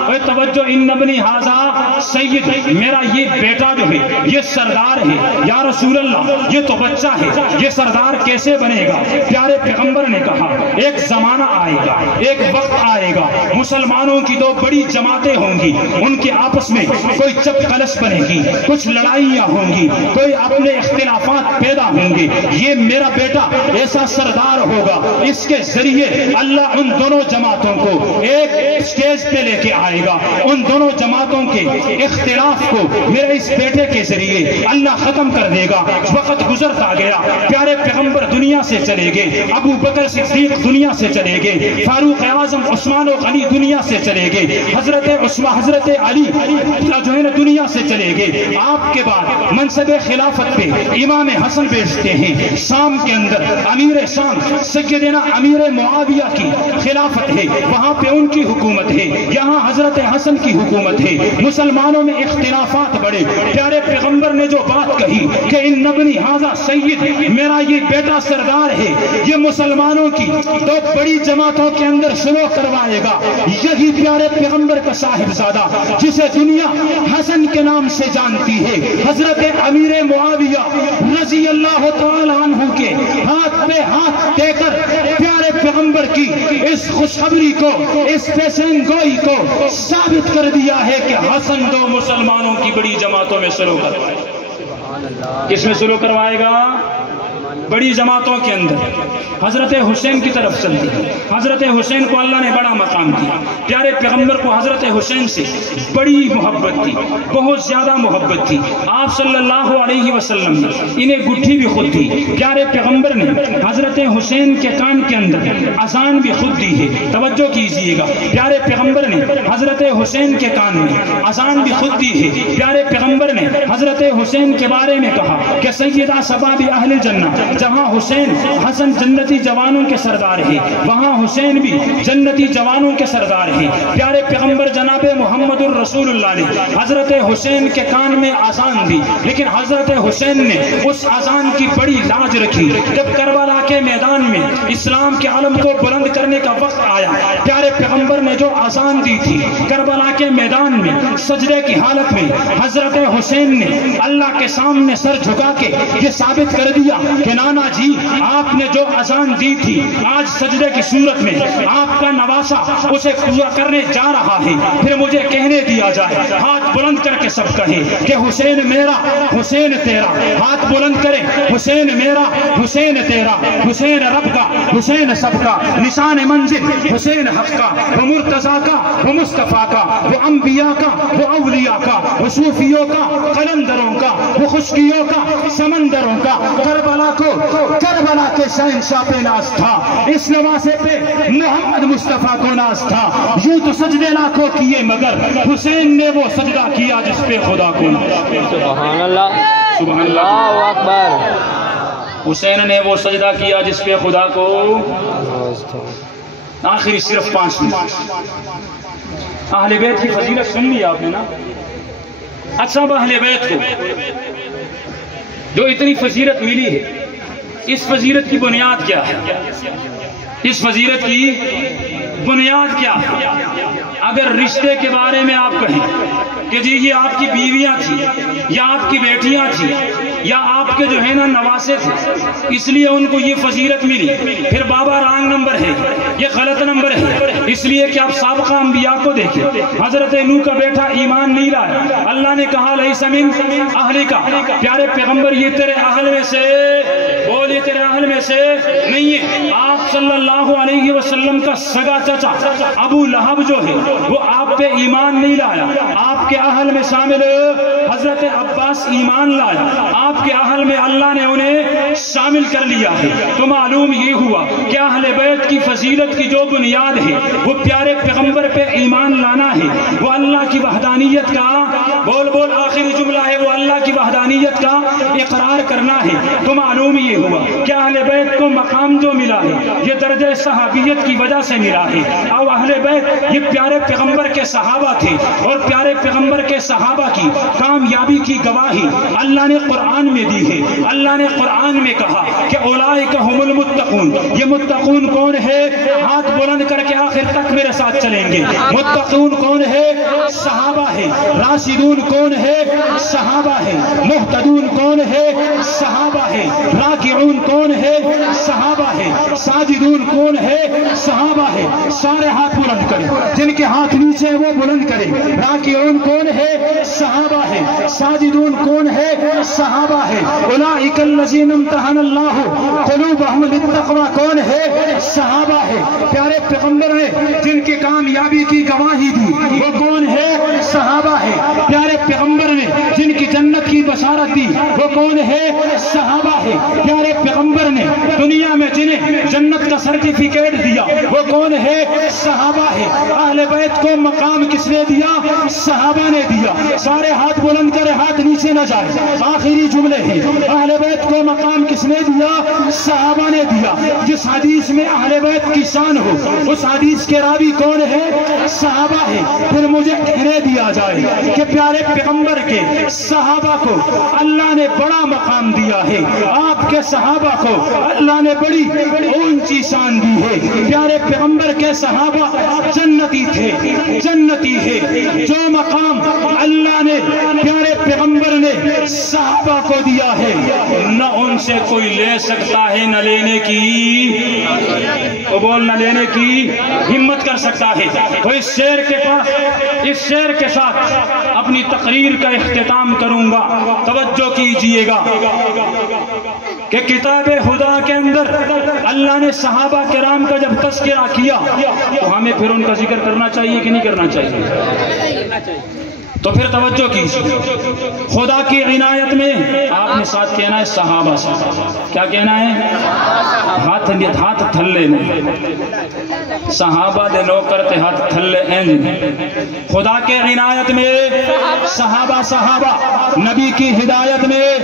اے توجہ ان ابنی ھذا سید، میرا یہ بیٹا جو ہے یہ سردار ہے یا رسول اللہ، یہ تو بچہ ہے، یہ سردار کیسے بنے گا؟ پیارے پیغمبر نے کہا ایک زمانہ آئے گا، ایک وقت آئے گا، مسلمانوں کی دو بڑی جماعتیں ہوں گی، ان کے آپس میں کوئی چپ کلش بنے گی، کچھ لڑائیاں ہوں گی، کوئی اپنے اختلافات پیدا ہوں گے، یہ میرا بیٹا ایسا سردار ہوگا، اس کے ذریعے اللہ ان دونوں جماعتوں کو ایک سٹیج پہ لے کے آئے گا، ان دونوں جماعتوں کے اختلاف کو میرے اس بیٹے کے ذریعے اللہ ختم کر دے گا۔ وقت گزرتا گیا، پیارے پیغمبر دنیا سے چلے گئے، ابو بکر صدیق دنیا سے چلے گئے، فاروق اعظم عثمان و علی دنیا سے چلے گئے، حضرت علی جو ہے نا دنیا سے چلے گئے۔ آپ کے بعد منصب خلافت پہ امام حسن بیٹھتے ہیں، شام کے اندر امیر شام سیدنا امیر معاویہ کی خلافت ہے، وہاں پہ ان کی حکومت ہے، یہاں حضرت حسن کی حکومت ہے، مسلمانوں میں اختلافات بڑھے۔ پیارے پیغمبر نے جو بات کہی کہ ان ابنی ھذا سید، میرا یہ بیٹا سردار ہے، یہ مسلمانوں کی دو بڑی جماعتوں کے اندر شروع کروائے گا، یہی پیارے پیغمبر کا صاحبزادہ جسے دنیا حسن کے نام سے جانتی ہے، حضرت امیر معاویہ رضی اللہ تعالی عنہ کے ہاتھ پہ ہاتھ دے کر پیارے پیغمبر کی اس خوشخبری کو، اس پیشین گوئی کو ثابت کر دیا ہے کہ حسن دو مسلمانوں کی بڑی جماعتوں میں شروع کروائے گا۔ کس میں شروع کروائے گا؟ بڑی جماعتوں کے اندر حضرت حسین کی طرف چلتی ہے۔ حضرت حسین کو اللہ نے بڑا مقام دیا، پیارے پیغمبر کو حضرت حسین سے بڑی محبت تھی، بہت زیادہ محبت تھی۔ آپ صلی اللہ علیہ وسلم نے انہیں گٹھی بھی خود دی، پیارے پیغمبر نے حضرت حسین کے کان کے اندر اذان بھی خود دی ہے۔ توجہ کیجئے گا، پیارے پیغمبر نے حضرت حسین کے کان میں اذان بھی خود دی ہے۔ پیارے پیغمبر نے حضرت حسین کے بارے میں کہا کہ سیدہ شباب اہل جنہ، جہاں حسین حسن جنتی جوانوں کے سردار ہے، وہاں حسین بھی جنتی جوانوں کے سردار ہے۔ پیارے پیغمبر جناب محمد الرسول اللہ نے حضرت حسین کے کان میں اذان دی، لیکن حضرت حسین نے اس اذان کی بڑی لاج رکھی۔ جب کربلا کے میدان میں اسلام کے علم کو بلند کرنے کا وقت آیا، پیارے پیغمبر نے جو اذان دی تھی کربلا کے میدان میں سجدے کی حالت میں، حضرت حسین نے اللہ کے سامنے سر جھکا کے یہ ثابت کر دیا کہ نانا جی آپ نے جو اذان دی تھی آج سجدے کی صورت میں آپ کا نواسا اسے پورا کرنے جا رہا ہے۔ پھر مجھے کہنے دیا جائے، ہاتھ بلند کر کے سب کہیں کہ حسین میرا حسین تیرا، ہاتھ بلند کریں، حسین میرا حسین تیرا، حسین رب کا حسین سب کا، نشان منزل حسین حق کا، وہ مرتضیٰ کا، وہ مصطفیٰ کا، وہ انبیاء کا، وہ اولیاء کا، وہ صوفیوں کا، قلندروں کا، وہ خشکیوں کا، سمندروں کا۔ کربلا کے شہنشاہ پہ ناز تھا، اس نواسے پہ محمد مصطفیٰ کو ناز تھا۔ یوں تو سجدے لاکھوں کیے مگر حسین نے وہ سجدہ کیا جس پہ خدا کو ناز تھا۔ سبحان اللہ، سبحان اللہ اکبر۔ حسین نے وہ سجدہ کیا جس پہ خدا کو۔ آخری صرف 5 منٹ، اہل بیت کی فضیلت سن لی آپ نے نا؟ اچھا، اب اہل بیت کو جو اتنی فضیلت ملی ہے، اس فضیلت کی بنیاد کیا ہے؟ اس فضیلت کی بنیاد کیا ہے؟ اگر رشتے کے بارے میں آپ کہیں کہ جی یہ آپ کی بیویاں تھیں یا آپ کی بیٹیاں تھیں یا آپ کے جو ہے نا نواسے تھے، اس لیے ان کو یہ فضیلت ملی، پھر بابا رانگ نمبر ہے، یہ غلط نمبر ہے، اس لیے کہ آپ سابقہ انبیاء کو دیکھیں۔ حضرت نوح کا بیٹا ایمان نہیں لایا، اللہ نے کہا لیس من اہلک، پیارے پیغمبر یہ تیرے اہل میں سے، بولے تیرے اہل میں سے نہیں ہے۔ آپ صلی اللہ علیہ وسلم کا سگا چچا ابو لہب جو ہے وہ آپ پہ ایمان نہیں لایا، آپ کے اہل میں شامل حضرت عباس ایمان لایا، آپ کے اہل میں اللہ نے انہیں شامل کر لیا ہے۔ تو معلوم یہ ہوا کہ اہل بیت کی فضیلت کی جو بنیاد ہے وہ پیارے پیغمبر پہ ایمان لانا ہے، وہ اللہ کی وحدانیت کا بول بول آخری جملہ ہے، وہ اللہ کی وحدانیت کا اقرار کرنا ہے۔ تو معلوم یہ ہوا کہ اہل بیت کو مقام جو ملا ہے یہ درجہ صحابیت کی وجہ سے ملا ہے۔ اور اہل بیت یہ پیارے پیغمبر کے صحابہ تھے، اور پیارے پیغمبر کے صحابہ کی کامیابی کی گواہی اللہ نے قرآن میں دی ہے۔ اللہ نے قرآن میں کہا کہ اولئک هم المتقون، یہ متقون کون ہے؟ ہاتھ بلند کر کے آخر تک میرے ساتھ چلیں گے۔ متقون کون ہے؟ صحابہ ہے۔ راشدون کون ہے؟ صحابہ ہے۔ مہتدون کون ہے؟ صحابہ ہے۔ راکعون کون ہے؟ صحابہ ہے۔ ساجدون کون ہے؟ صحابہ ہے۔ سارے ہاتھ بلند کریں، جن کے ہاتھ نیچے ہیں وہ بلند کریں۔ راکعون کون ہے؟ صحابہ ہے۔ ساجدون کون ہے؟ صحابہ ہے۔ اولئک الذین امتحن اللہ قلوبہم للتقوی کون ہے؟ صحابہ ہے۔ پیارے پیغمبر نے جن کی کامیابی کی گواہی دی وہ کون ہے؟ صحابہ ہے۔ پیارے پیغمبر نے جن کی جنت کی بشارت دی وہ کون ہے؟ صحابہ ہے۔ پیارے پیغمبر نے دنیا میں جنہیں جنت کا سرٹیفکیٹ دیا وہ کون ہے؟ صحابہ ہے۔ اہل بیت کو مقام کس نے دیا؟ صحابہ نے دیا۔ سارے ہاتھ بلند کرے، ہاتھ نیچے نہ جائے۔ آخری جملے ہیں، اہل بیت کو مقام کس نے دیا؟ صحابہ نے دیا۔ جس حدیث میں اہل بیت کی شان ہو اس حدیث کے راوی کون ہے؟ صحابہ ہے۔ پھر مجھے کہنے دیا جائے کہ پیارے پیغمبر کے صحابہ کو اللہ نے بڑا مقام دیا ہے، آپ کے صحابہ کو اللہ نے بڑی اونچی شان دی ہے۔ پیارے پیغمبر کے صحابہ جنتی تھے، جنتی ہے۔ جو مقام اللہ نے پیارے پیغمبر نے صحابہ کو دیا ہے نہ ان سے کوئی لے سکتا ہے نہ لینے کی قبول نہ لینے کی ہمت کر سکتا ہے۔ تو اس شعر کے پاس اس شعر کے ساتھ اپنی تقریر کا اختتام کروں گا۔ توجہ کیجئے گا کہ کتاب خدا کے اندر اللہ نے صحابہ کرام کا جب تذکرہ کیا تو ہمیں پھر ان کا ذکر کرنا چاہیے کہ نہیں کرنا چاہیے؟ تو پھر توجہ کیجیے، خدا کی عنایت میں آپ نے ساتھ کہنا ہے صحابہ سے۔ کیا کہنا ہے؟ ہاتھ تھلے میں صحابہ دے نوکر تے ہاتھ تھلے ہیں۔ خدا کے عنایت میں صحابہ صحابہ، نبی کی ہدایت میں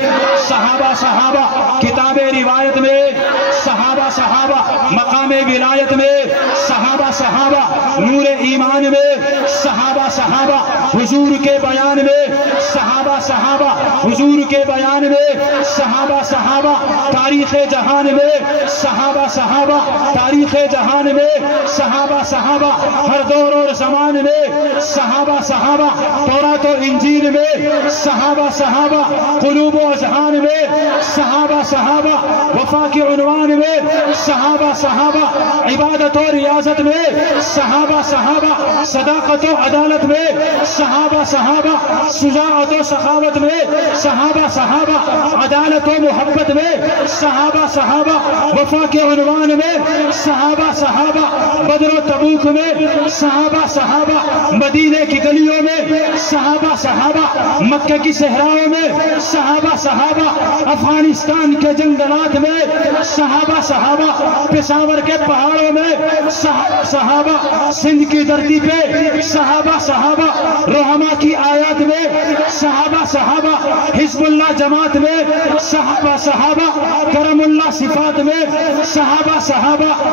صحابہ صحابہ، کتاب روایت میں صحابہ صحابہ، مقام ولایت میں صحابہ صحابہ، نور ایمان میں صحابہ صحابہ، حضور کے بیان میں صحابہ صحابہ، حضور کے بیان میں صحابہ صحابہ، تاریخ جہان میں صحابہ صحابہ، تاریخ جہان میں صحابہ صحابہ، ہر دور اور زمان میں صحابہ صحابہ، تورات و انجیل میں صحابہ صحابہ، قلوب و اذہان میں صحابہ صحابہ، وفا کے عنوان میں صحابہ صحابہ، عبادت و ریاضت میں صحابہ صحابہ، صداقت و عدالت میں صحابہ صحابہ، شجاعت و سخاوت میں صحابہ صحابہ، عدالت و محبت میں صحابہ صحابہ، وفا کے عنوان میں صحابہ صحابہ، بدر و تبوک میں صحابہ صحابہ، مدینے کی گلیوں میں صحابہ صحابہ، مکہ کی صحراؤں میں صحابہ صحابہ، افغانستان کے جنگلات میں صحابہ صحابہ، پشاور کے پہاڑوں میں صحابہ صحابہ، سندھ کی دھرتی پہ صحابہ صحابہ، رحمہ کی آیات میں صحابہ صحابہ، حزب اللہ جماعت میں صحابہ صحابہ، کرم اللہ صفات میں صحابہ صحابہ،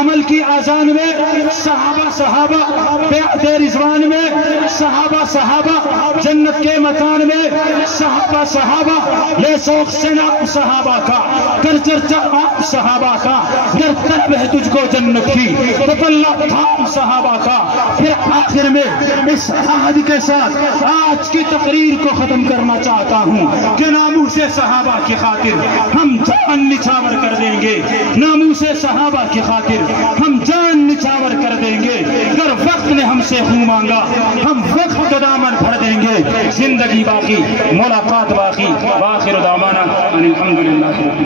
عمل کی آذان میں صحابہ صحابہ، بیعت رضوان میں صحابہ صحابہ، جنت کے مکان میں صحابہ صحابہ، لے شوق سے نام صحابہ کا، کر چرچا آپ صحابہ کا، گر طلب ہے تجھ کو جنت کی تو پلہ تھام صحابہ کا۔ پھر آخر میں اس عہد کے ساتھ آج کی تقریر کو ختم کرنا چاہتا ہوں کہ ناموس صحابہ کی خاطر ہم جان نچھاور کر دیں گے، ناموس صحابہ کی خاطر ہم جان نچھاور کر دیں گے۔ اگر وقت نے ہم سے خون مانگا ہم وقت کا دامن بھر دیں گے۔ زندگی باقی، ملاقات باقی۔ وآخر دعوانا ان الحمدللہ۔